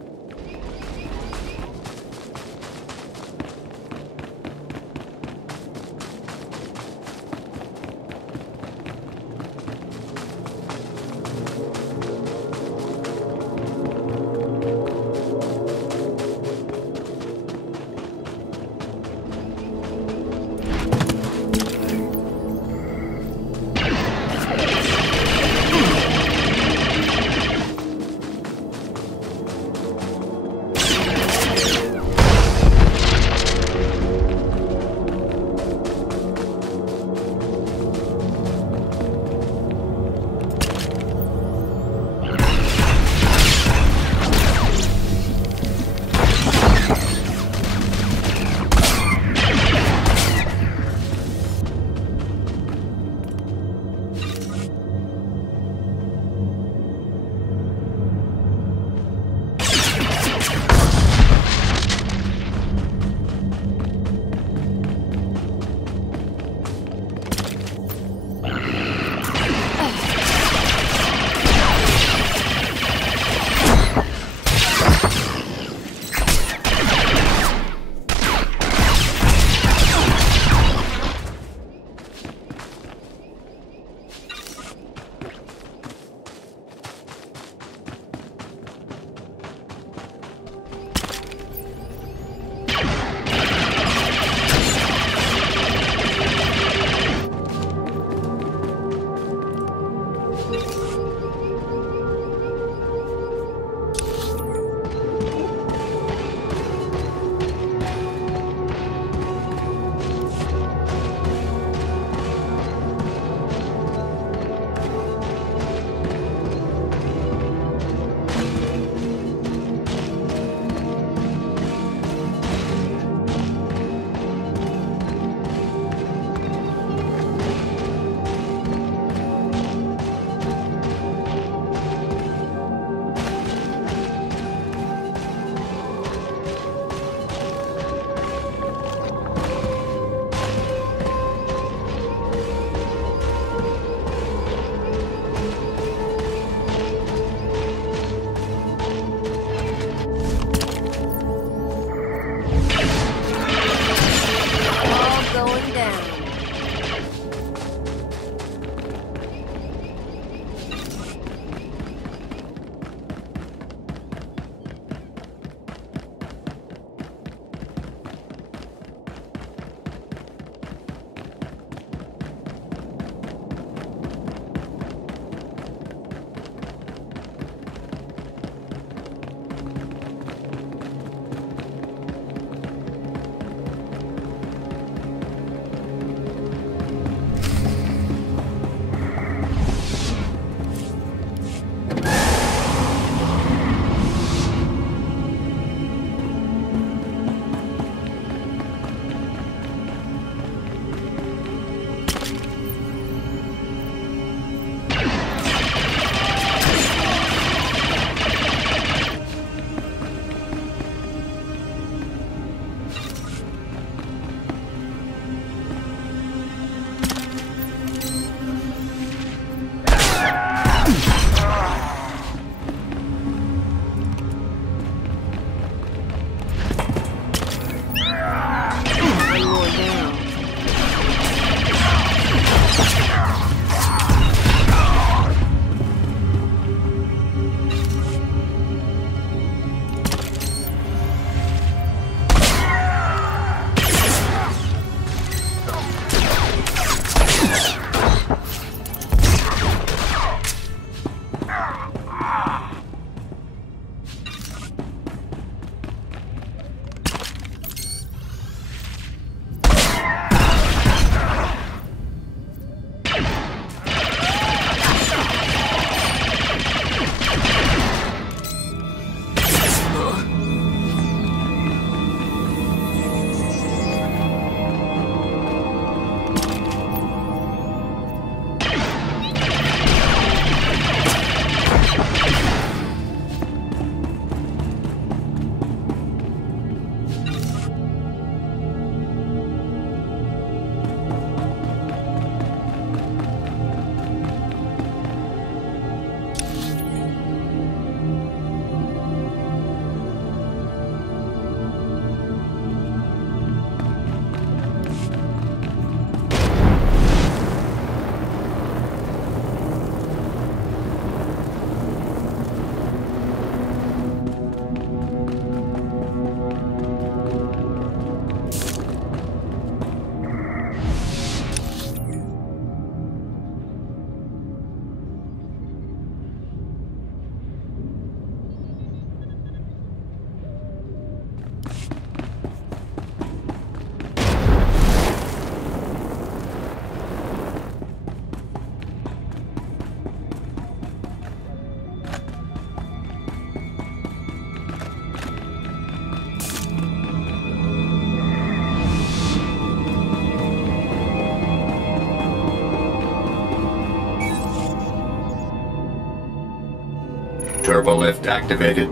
turbo lift activated.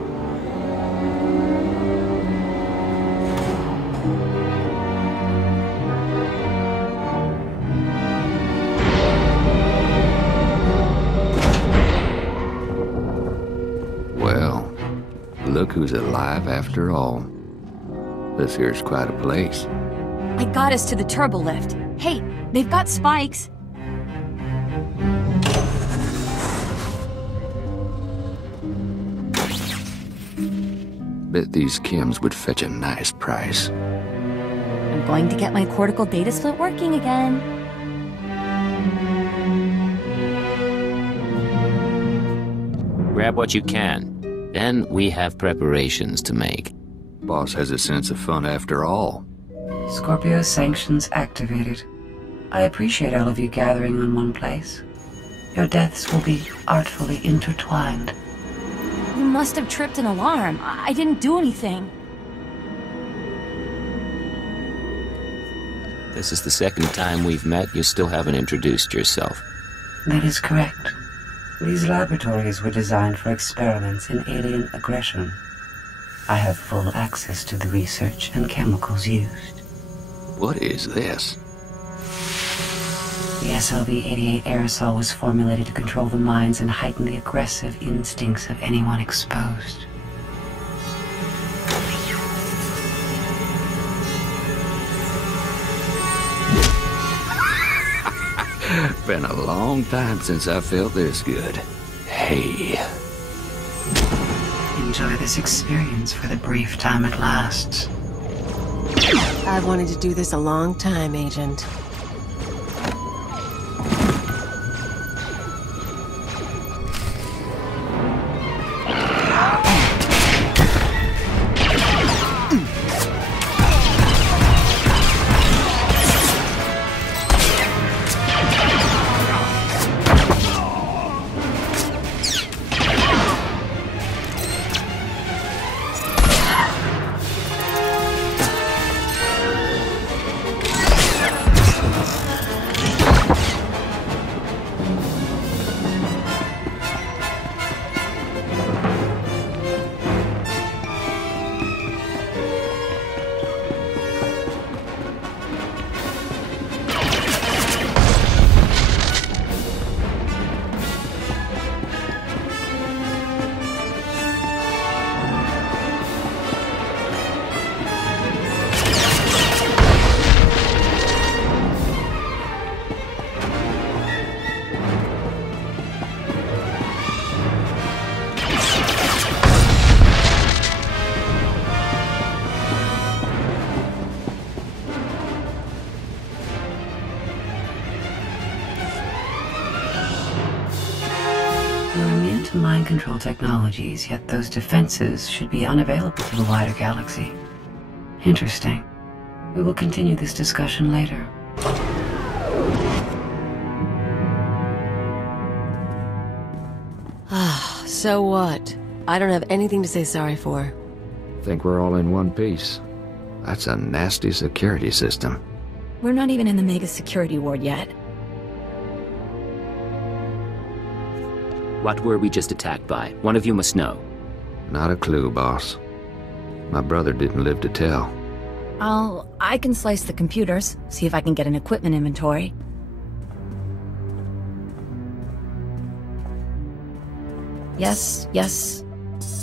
Well, look who's alive after all. This here's quite a place. I got us to the turbo lift. Hey, they've got spikes. Bet these chems would fetch a nice price. I'm going to get my cortical data split working again. Grab what you can. Then we have preparations to make. Boss has a sense of fun after all. Scorpio sanctions activated. I appreciate all of you gathering in one place. Your deaths will be artfully intertwined. You must have tripped an alarm. I didn't do anything. This is the second time we've met. You still haven't introduced yourself. That is correct. These laboratories were designed for experiments in alien aggression. I have full access to the research and chemicals used. What is this? The SLV-88 aerosol was formulated to control the minds and heighten the aggressive instincts of anyone exposed. Been a long time since I felt this good. Hey. Enjoy this experience for the brief time it lasts. I've wanted to do this a long time, Agent. Mind control technologies, yet those defenses should be unavailable to the wider galaxy. Interesting. We will continue this discussion later. So what? I don't have anything to say sorry for. Think we're all in one piece. That's a nasty security system. We're not even in the mega security ward yet. What were we just attacked by? One of you must know. Not a clue, boss. My brother didn't live to tell. I can slice the computers, see if I can get an equipment inventory. Yes,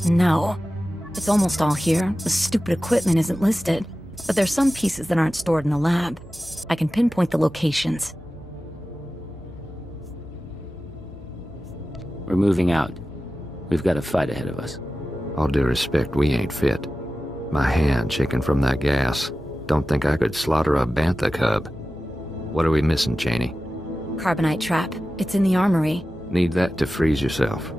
no. It's almost all here. The stupid equipment isn't listed. But there's some pieces that aren't stored in the lab. I can pinpoint the locations. We're moving out. We've got a fight ahead of us. All due respect, we ain't fit. My hand shaking from that gas. Don't think I could slaughter a bantha cub. What are we missing, Cheney? Carbonite trap. It's in the armory. Need that to freeze yourself.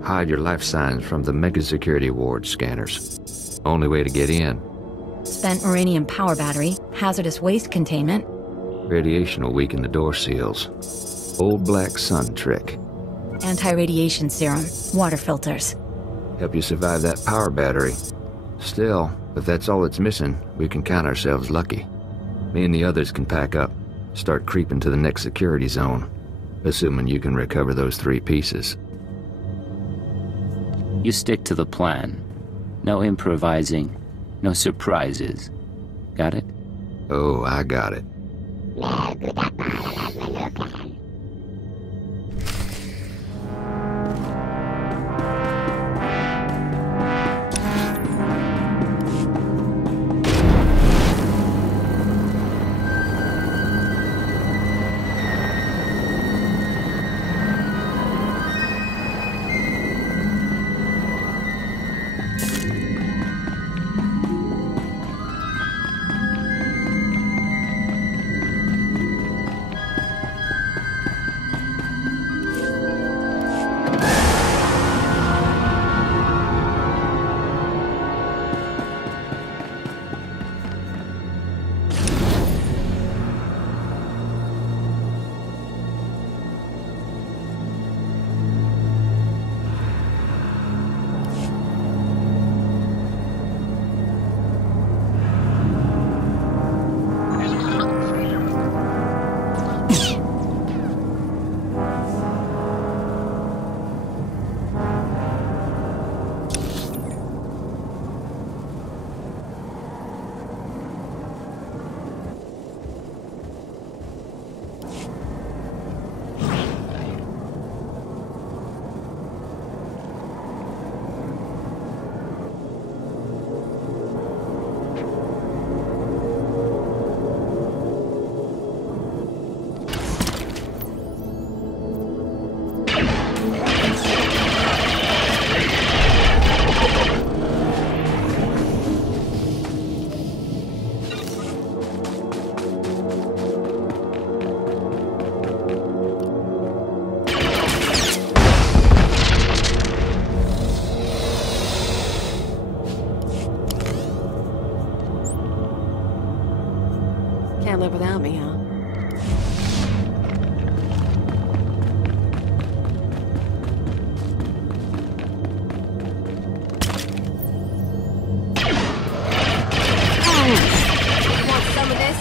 Hide your life signs from the mega security ward scanners. Only way to get in. Spent uranium power battery, hazardous waste containment. Radiation will weaken the door seals. Old black sun trick. Anti-radiation serum, water filters. Help you survive that power battery. Still, if that's all it's missing, we can count ourselves lucky. Me and the others can pack up, start creeping to the next security zone, assuming you can recover those 3 pieces. You stick to the plan. No improvising, no surprises. Got it? Oh, I got it. Can't live without me, huh? Want some of this?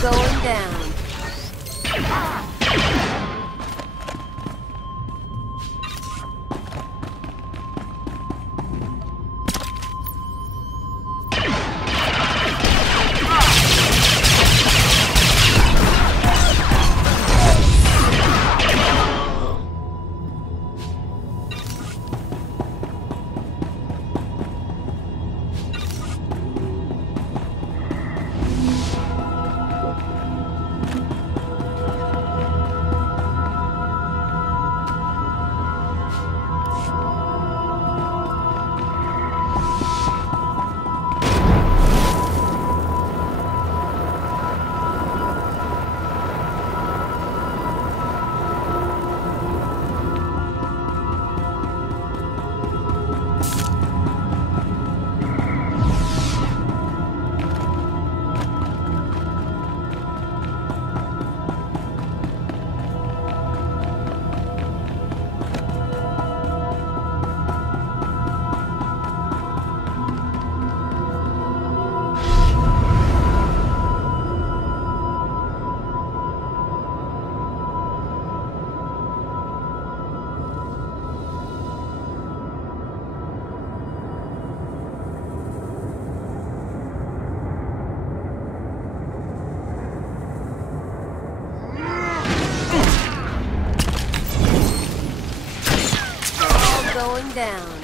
Going down. Going down.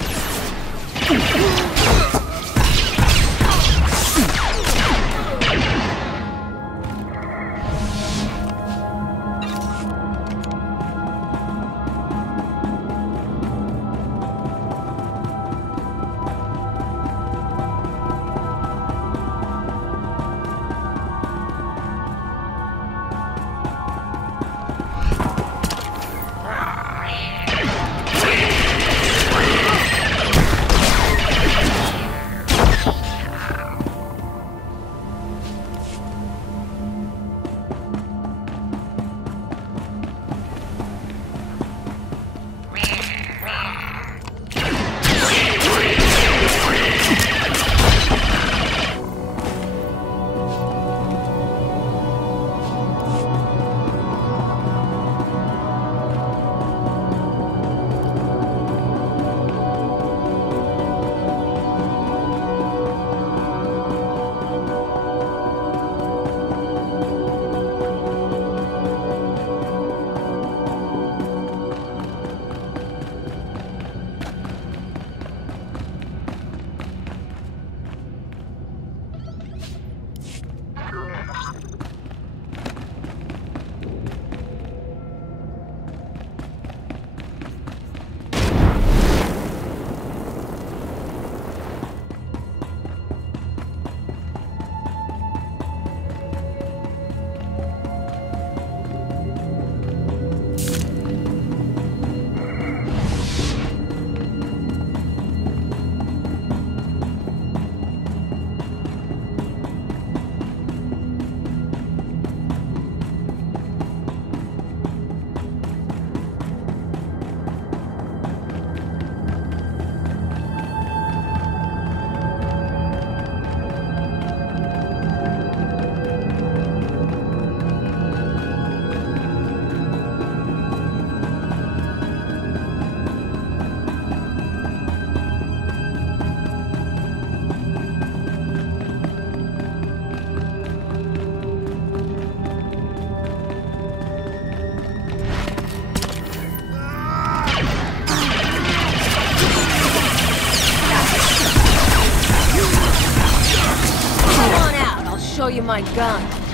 show you my gun.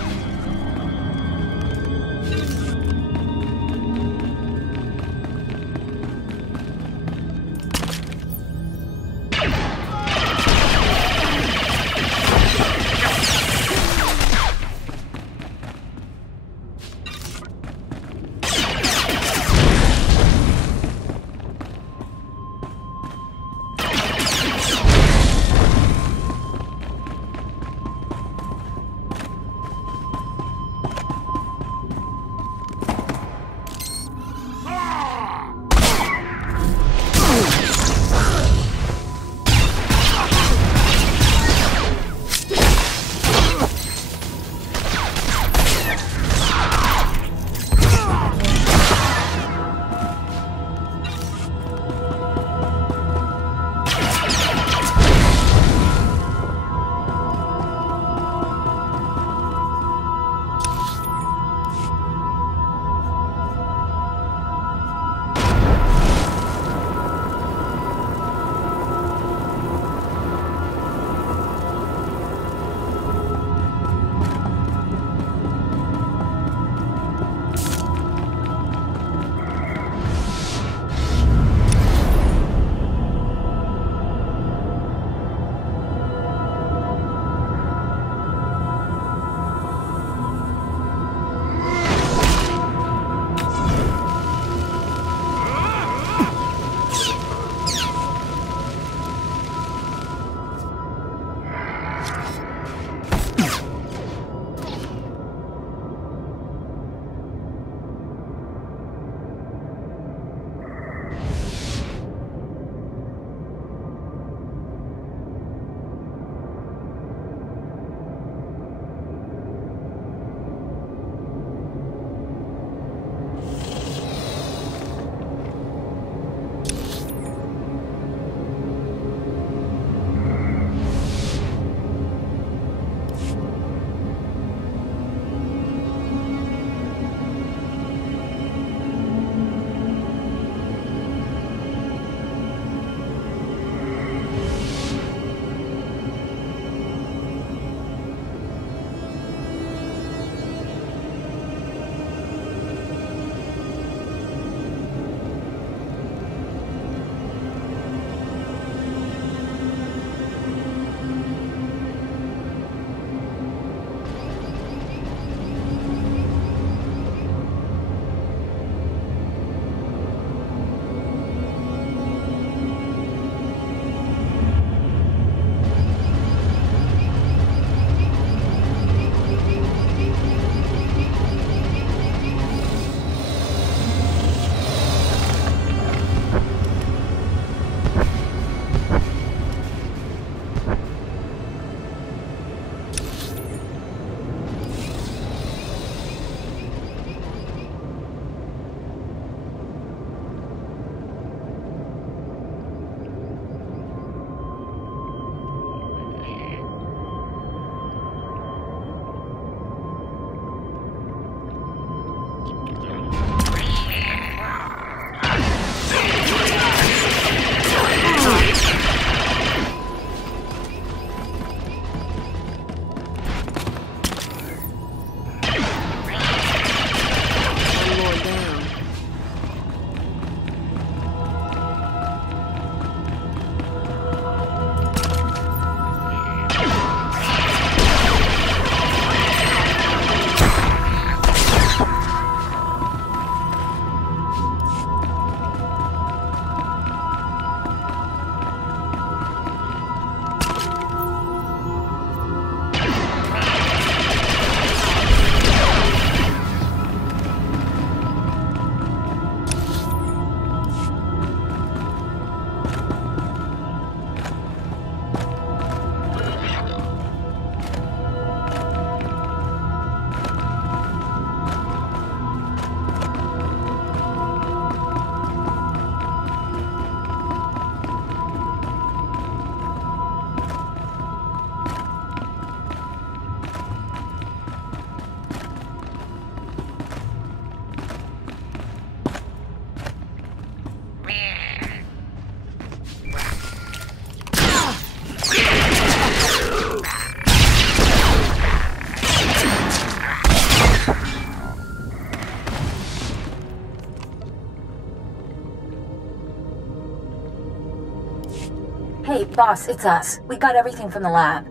Boss, it's us. We got everything from the lab.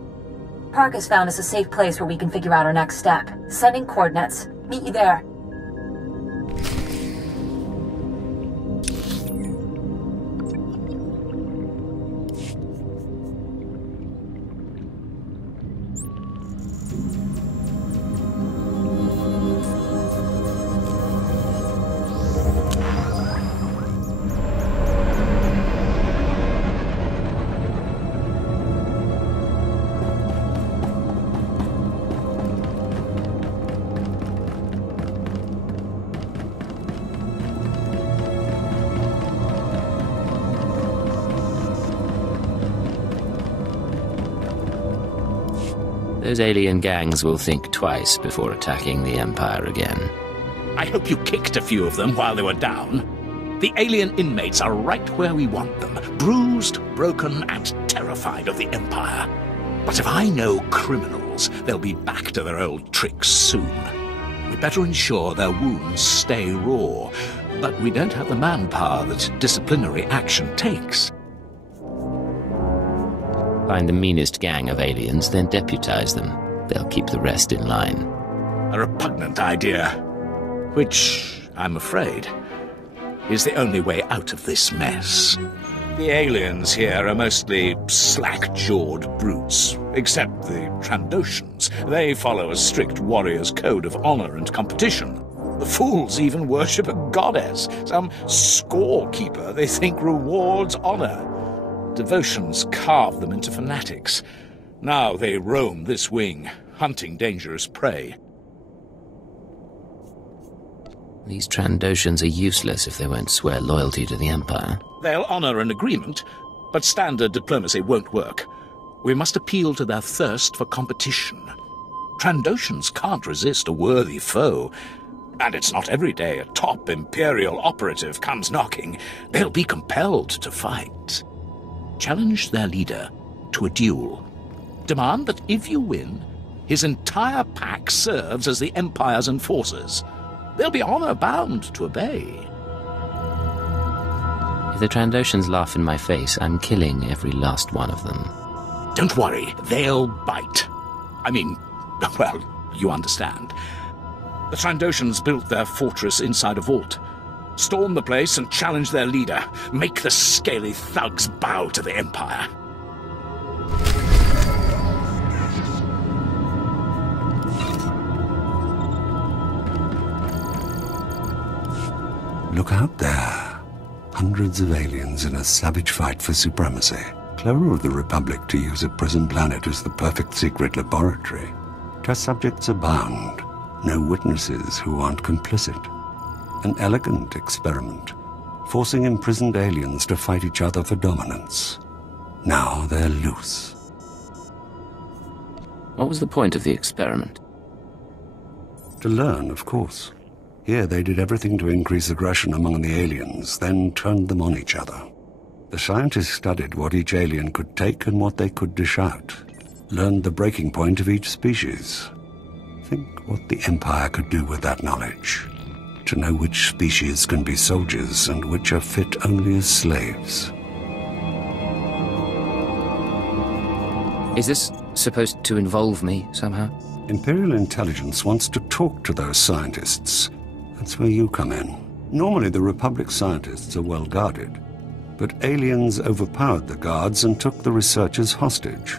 Park has found us a safe place where we can figure out our next step. Sending coordinates. Meet you there. Those alien gangs will think twice before attacking the Empire again. I hope you kicked a few of them while they were down. The alien inmates are right where we want them, bruised, broken, and terrified of the Empire. But if I know criminals, they'll be back to their old tricks soon. We better ensure their wounds stay raw, but we don't have the manpower that disciplinary action takes. Find the meanest gang of aliens, then deputize them. They'll keep the rest in line. A repugnant idea, which, I'm afraid, is the only way out of this mess. The aliens here are mostly slack-jawed brutes, except the Trandoshans. They follow a strict warrior's code of honor and competition. The fools even worship a goddess, some scorekeeper they think rewards honor. Devotions carve them into fanatics. Now they roam this wing, hunting dangerous prey. These Trandoshans are useless if they won't swear loyalty to the Empire. They'll honor an agreement, but standard diplomacy won't work. We must appeal to their thirst for competition. Trandoshans can't resist a worthy foe, and it's not every day a top Imperial operative comes knocking. They'll be compelled to fight. Challenge their leader to a duel. Demand that if you win, his entire pack serves as the Empire's enforcers. They'll be honor-bound to obey. If the Trandoshans laugh in my face, I'm killing every last one of them. Don't worry, they'll bite. I mean, well, you understand. The Trandoshans built their fortress inside a vault. Storm the place and challenge their leader. Make the scaly thugs bow to the Empire. Look out there. Hundreds of aliens in a savage fight for supremacy. Clever of the Republic to use a prison planet as the perfect secret laboratory. Test subjects abound. No witnesses who aren't complicit. An elegant experiment, forcing imprisoned aliens to fight each other for dominance. Now they're loose. What was the point of the experiment? To learn, of course. Here they did everything to increase aggression among the aliens, then turned them on each other. The scientists studied what each alien could take and what they could dish out. Learned the breaking point of each species. Think what the Empire could do with that knowledge. To know which species can be soldiers and which are fit only as slaves. Is this supposed to involve me somehow? Imperial intelligence wants to talk to those scientists. That's where you come in. Normally the Republic scientists are well guarded, but aliens overpowered the guards and took the researchers hostage.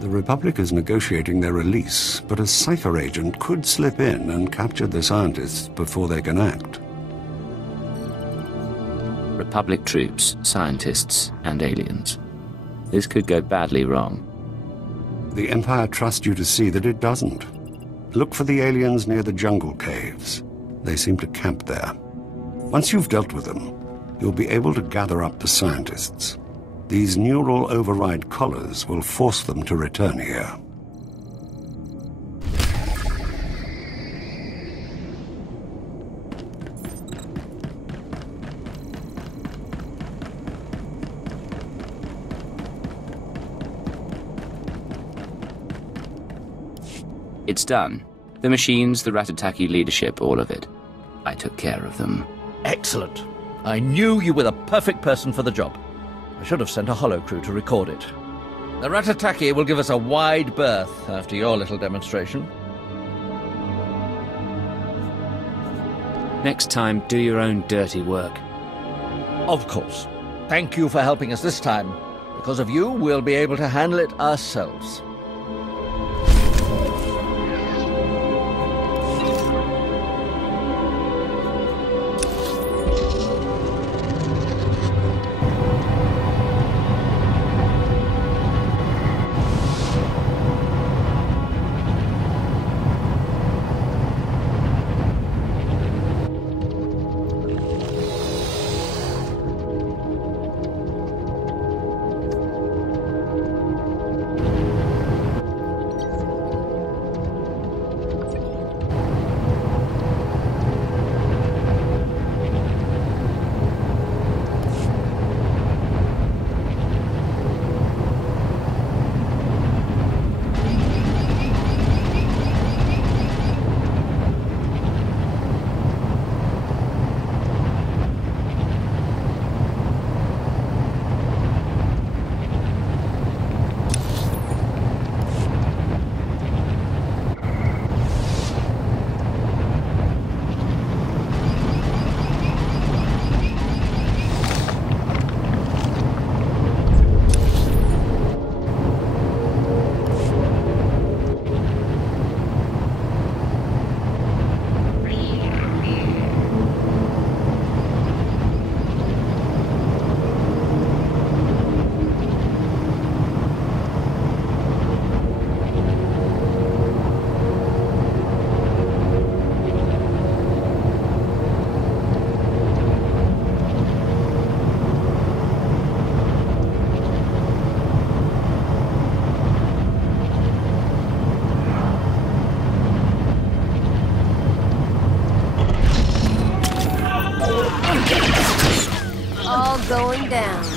The Republic is negotiating their release, but a cipher agent could slip in and capture the scientists before they can act. Republic troops, scientists, and aliens. This could go badly wrong. The Empire trusts you to see that it doesn't. Look for the aliens near the jungle caves. They seem to camp there. Once you've dealt with them, you'll be able to gather up the scientists. These neural override collars will force them to return here. It's done. The machines, the Ratataki leadership, all of it. I took care of them. Excellent. I knew you were the perfect person for the job. I should have sent a holocrew to record it. The Ratataki will give us a wide berth after your little demonstration. Next time, do your own dirty work. Of course. Thank you for helping us this time. Because of you, we'll be able to handle it ourselves. All going down.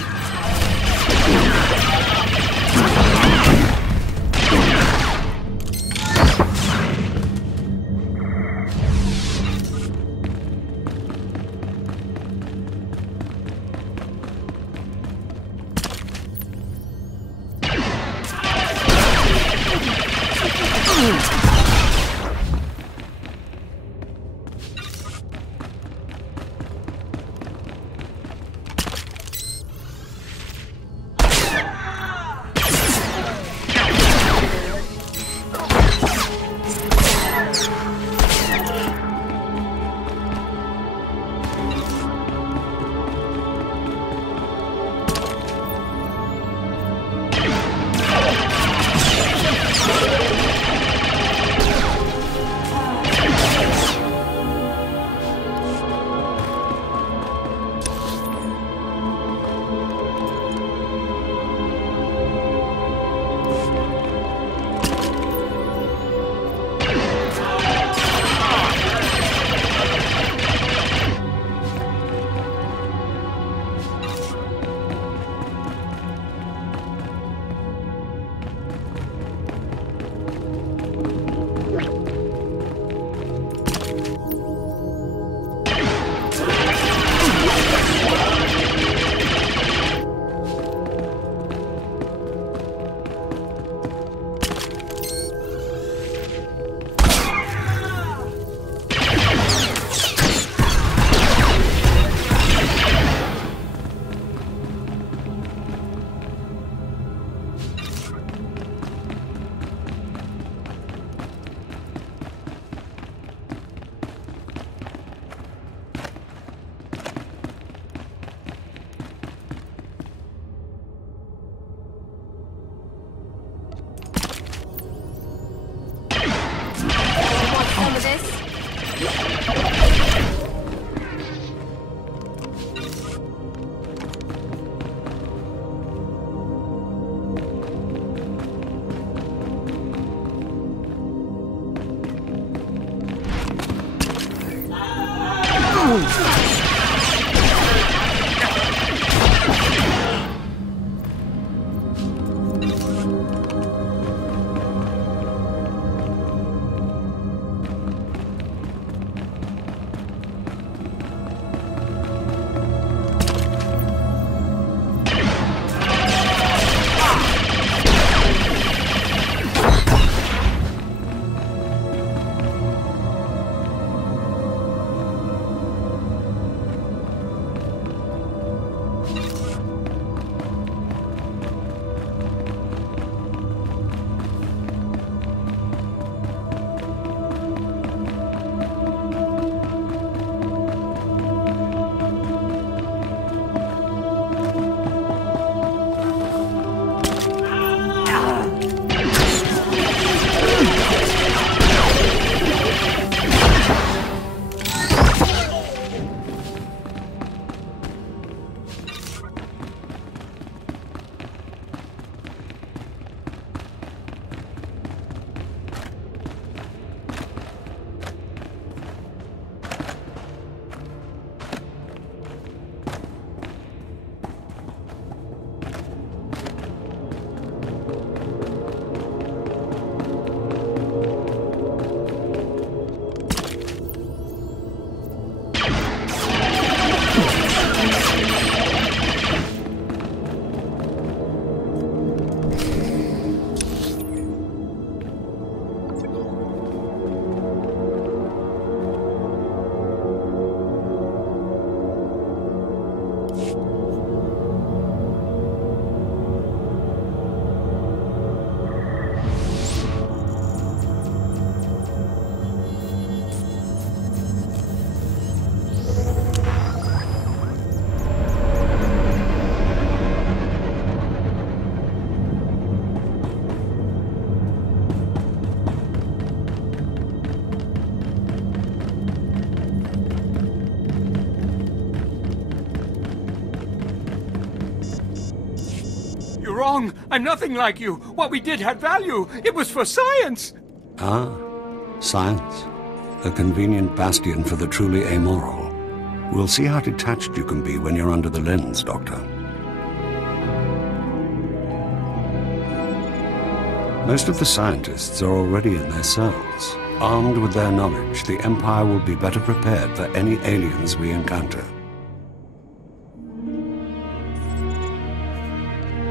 wrong. I'm nothing like you. What we did had value. It was for science. Ah, science. A convenient bastion for the truly amoral. We'll see how detached you can be when you're under the lens, Doctor. Most of the scientists are already in their cells. Armed with their knowledge, the Empire will be better prepared for any aliens we encounter.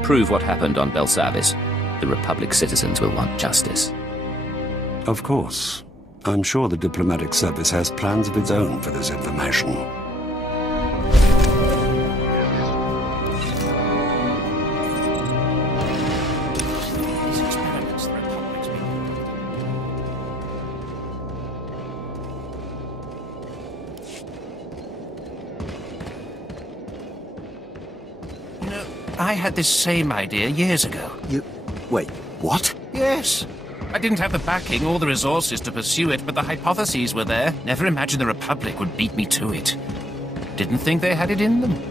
Prove what happened on Belsavis. The Republic citizens will want justice. Of course. I'm sure the diplomatic service has plans of its own for this information. I had this same idea years ago. Wait, what? Yes. I didn't have the backing or the resources to pursue it, but the hypotheses were there. Never imagined the Republic would beat me to it. Didn't think they had it in them.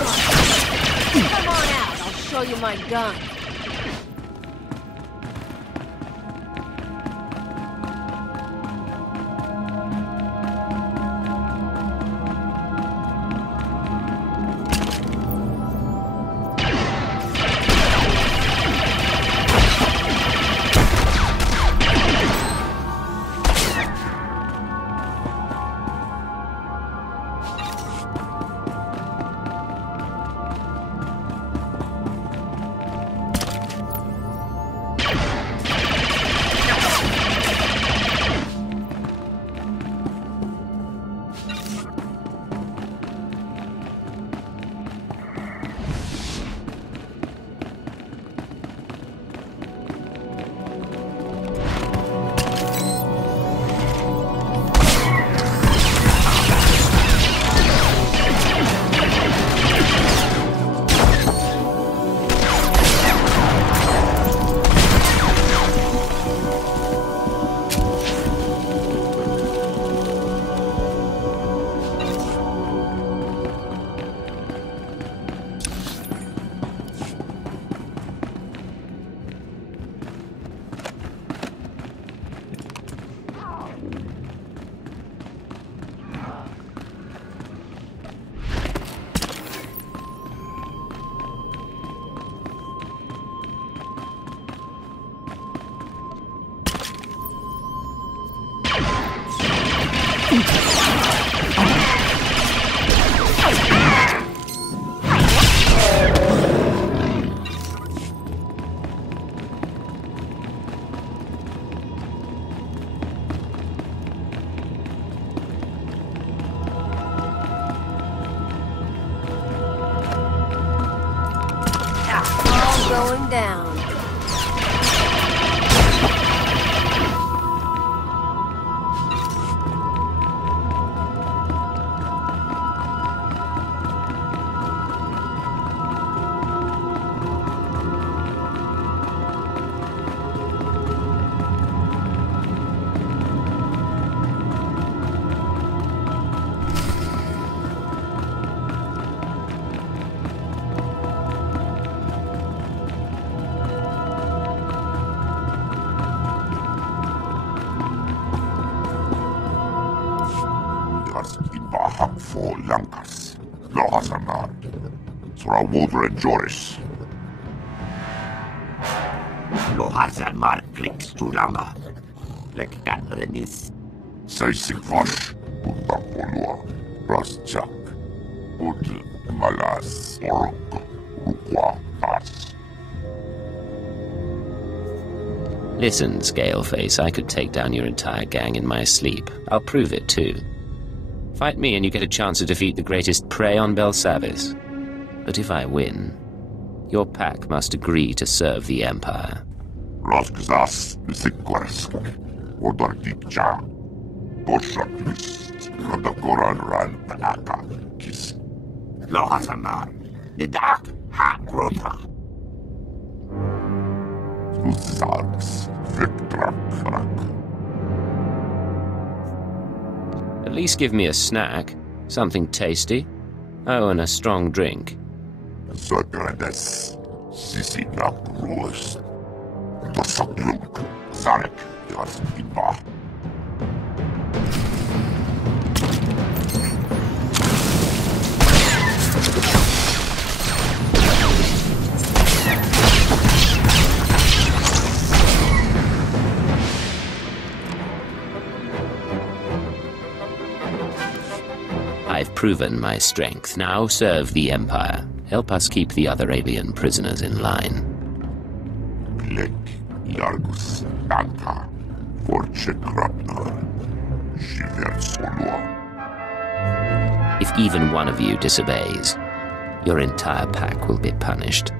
Come on out, I'll show you my gun. Going down. For Lankas, Lohasanar, Srawodra Joris. Lohasanar clicks to Lama, like Canrenis. Saisigvash, Undapolua, Rasjak, Ud Malas, Orok, Rukwa, As. Listen, Scaleface, I could take down your entire gang in my sleep. I'll prove it, too. Fight me and you get a chance to defeat the greatest prey on Belsavis. But if I win, your pack must agree to serve the Empire. Raskzas, Sikwarsk, Odarditja, Boshaklis, Radagoran Ran Panaka, Kis, Lohasanar, Nidak, Hakrota. Uzarks, Victrak, At least give me a snack, something tasty. Oh, and a strong drink. Zagrades, Sisinak Ruas, Dosakluk, Zarek, Yaskiba. I've proven my strength. Now serve the Empire. Help us keep the other alien prisoners in line. Lek, Yargus, Nanka, Forche Krapnar, Shiver Solua. If even one of you disobeys, your entire pack will be punished.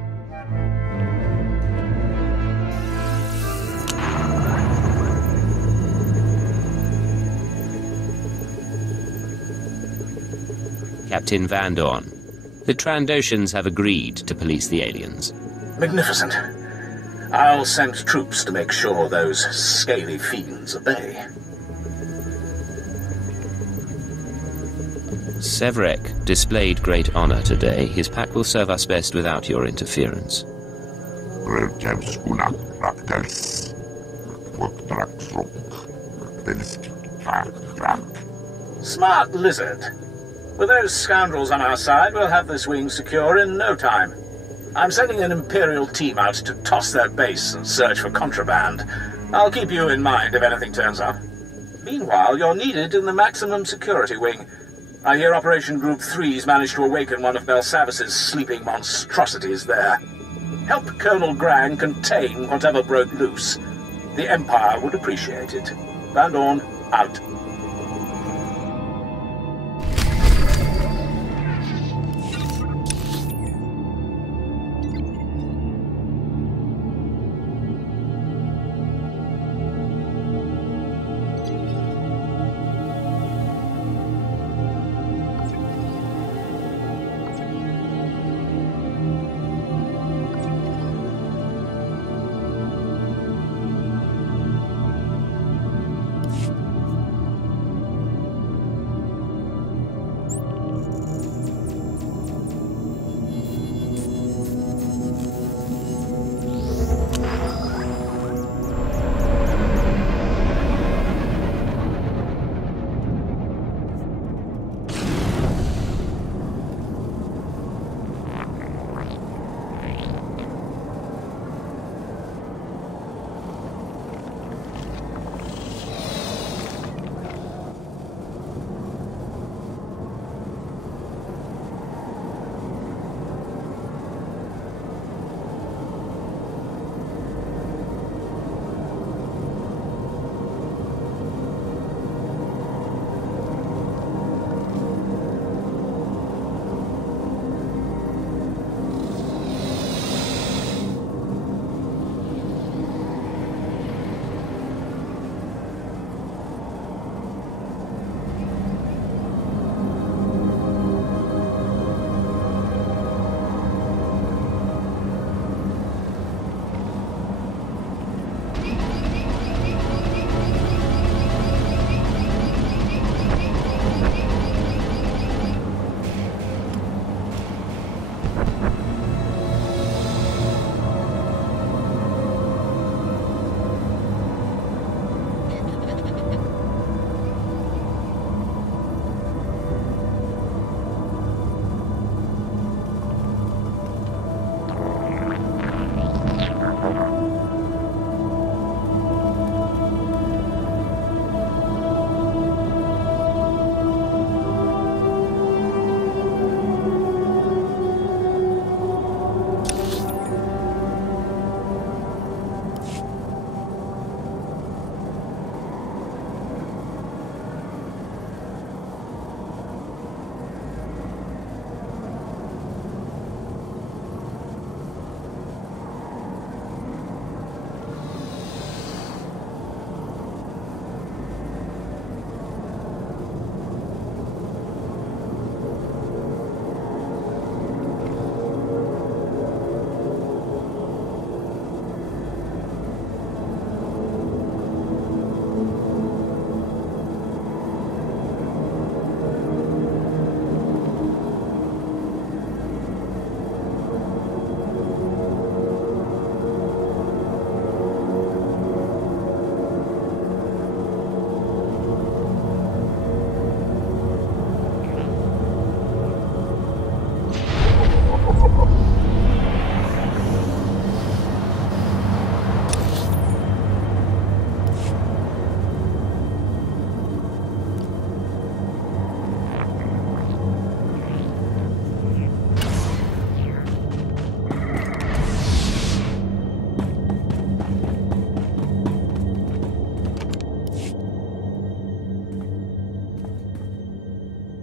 Captain Van Dorn, the Trandoshans have agreed to police the aliens. Magnificent. I'll send troops to make sure those scaly fiends obey. Sevrek displayed great honor today. His pack will serve us best without your interference. Smart lizard. With those scoundrels on our side, we'll have this wing secure in no time. I'm sending an Imperial team out to toss their base and search for contraband. I'll keep you in mind if anything turns up. Meanwhile, you're needed in the maximum security wing. I hear Operation Group 3's managed to awaken one of Belsavis' sleeping monstrosities there. Help Colonel Grang contain whatever broke loose. The Empire would appreciate it. Van Dorn, out.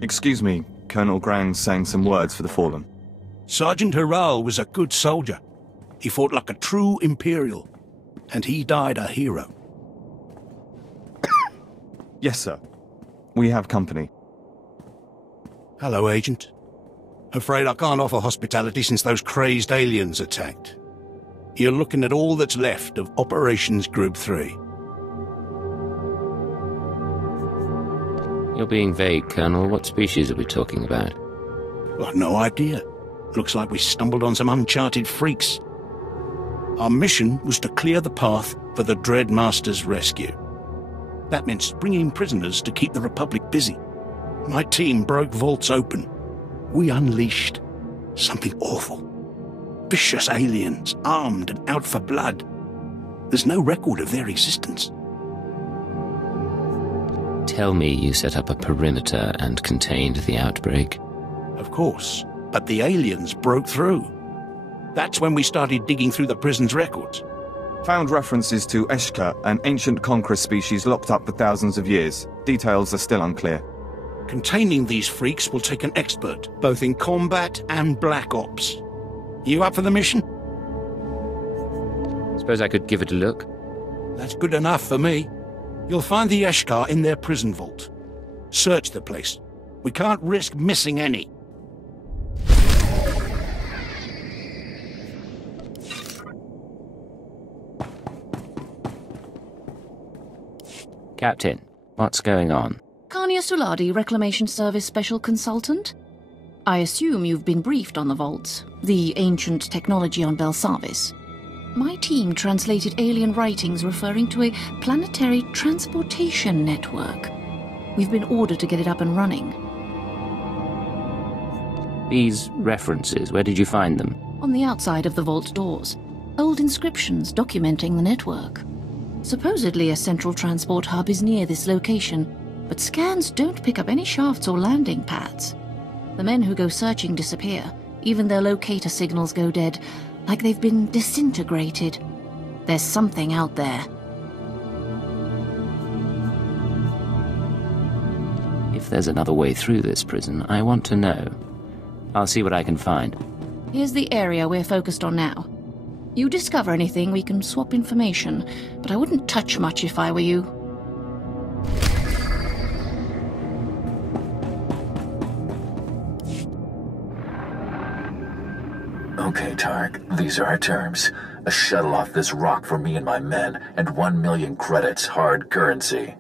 Excuse me, Colonel Grang's saying some words for the fallen. Sergeant Harral was a good soldier. He fought like a true Imperial, and he died a hero. Yes, sir. We have company. Hello, Agent. Afraid I can't offer hospitality since those crazed aliens attacked. You're looking at all that's left of Operations Group 3. You're being vague, Colonel. What species are we talking about? I've no idea. Looks like we stumbled on some uncharted freaks. Our mission was to clear the path for the Dread Master's rescue. That meant bringing prisoners to keep the Republic busy. My team broke vaults open. We unleashed something awful. Vicious aliens, armed and out for blood. There's no record of their existence. Tell me you set up a perimeter and contained the outbreak. Of course, but the aliens broke through. That's when we started digging through the prison's records. Found references to Eshka, an ancient conqueror species locked up for thousands of years. Details are still unclear. Containing these freaks will take an expert, both in combat and black ops. You up for the mission? Suppose I could give it a look? That's good enough for me. You'll find the Eshkar in their prison vault. Search the place. We can't risk missing any. Captain, what's going on? Kania Suladi, Reclamation Service Special Consultant. I assume you've been briefed on the vaults, the ancient technology on Belsavis. My team translated alien writings referring to a planetary transportation network. We've been ordered to get it up and running. These references, where did you find them? On the outside of the vault doors. Old inscriptions documenting the network. Supposedly a central transport hub is near this location, but scans don't pick up any shafts or landing pads. The men who go searching disappear. Even their locator signals go dead, like they've been disintegrated. There's something out there. If there's another way through this prison, I want to know. I'll see what I can find. Here's the area we're focused on now. You discover anything, we can swap information, but I wouldn't touch much if I were you. Okay, Tark, these are our terms. A shuttle off this rock for me and my men, and 1 million credits hard currency.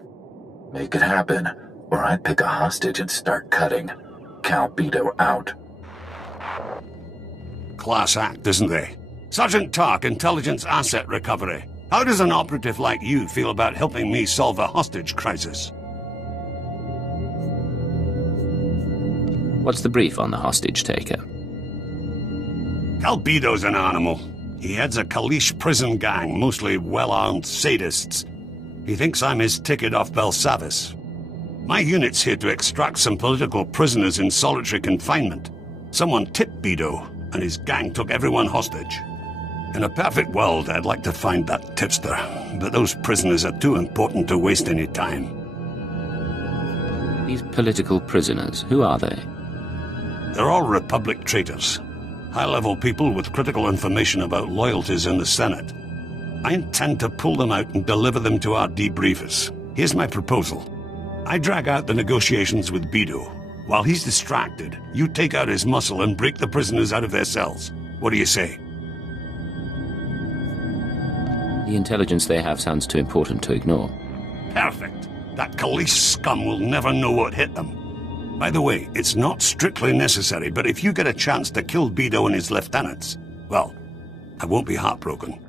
Make it happen, or I'd pick a hostage and start cutting. Cal Beto out. Class act, isn't they? Sergeant Tark, Intelligence Asset Recovery. How does an operative like you feel about helping me solve a hostage crisis? What's the brief on the hostage taker? Calbedo's an animal. He heads a Kalish prison gang, mostly well-armed sadists. He thinks I'm his ticket off Belsavis. My unit's here to extract some political prisoners in solitary confinement. Someone tipped Bedo, and his gang took everyone hostage. In a perfect world, I'd like to find that tipster, but those prisoners are too important to waste any time. These political prisoners, who are they? They're all Republic traitors. High-level people with critical information about loyalties in the Senate. I intend to pull them out and deliver them to our debriefers. Here's my proposal. I drag out the negotiations with Bedo. While he's distracted, you take out his muscle and break the prisoners out of their cells. What do you say? The intelligence they have sounds too important to ignore. Perfect. That Kalish scum will never know what hit them. By the way, it's not strictly necessary, but if you get a chance to kill Bedo and his lieutenants, well, I won't be heartbroken.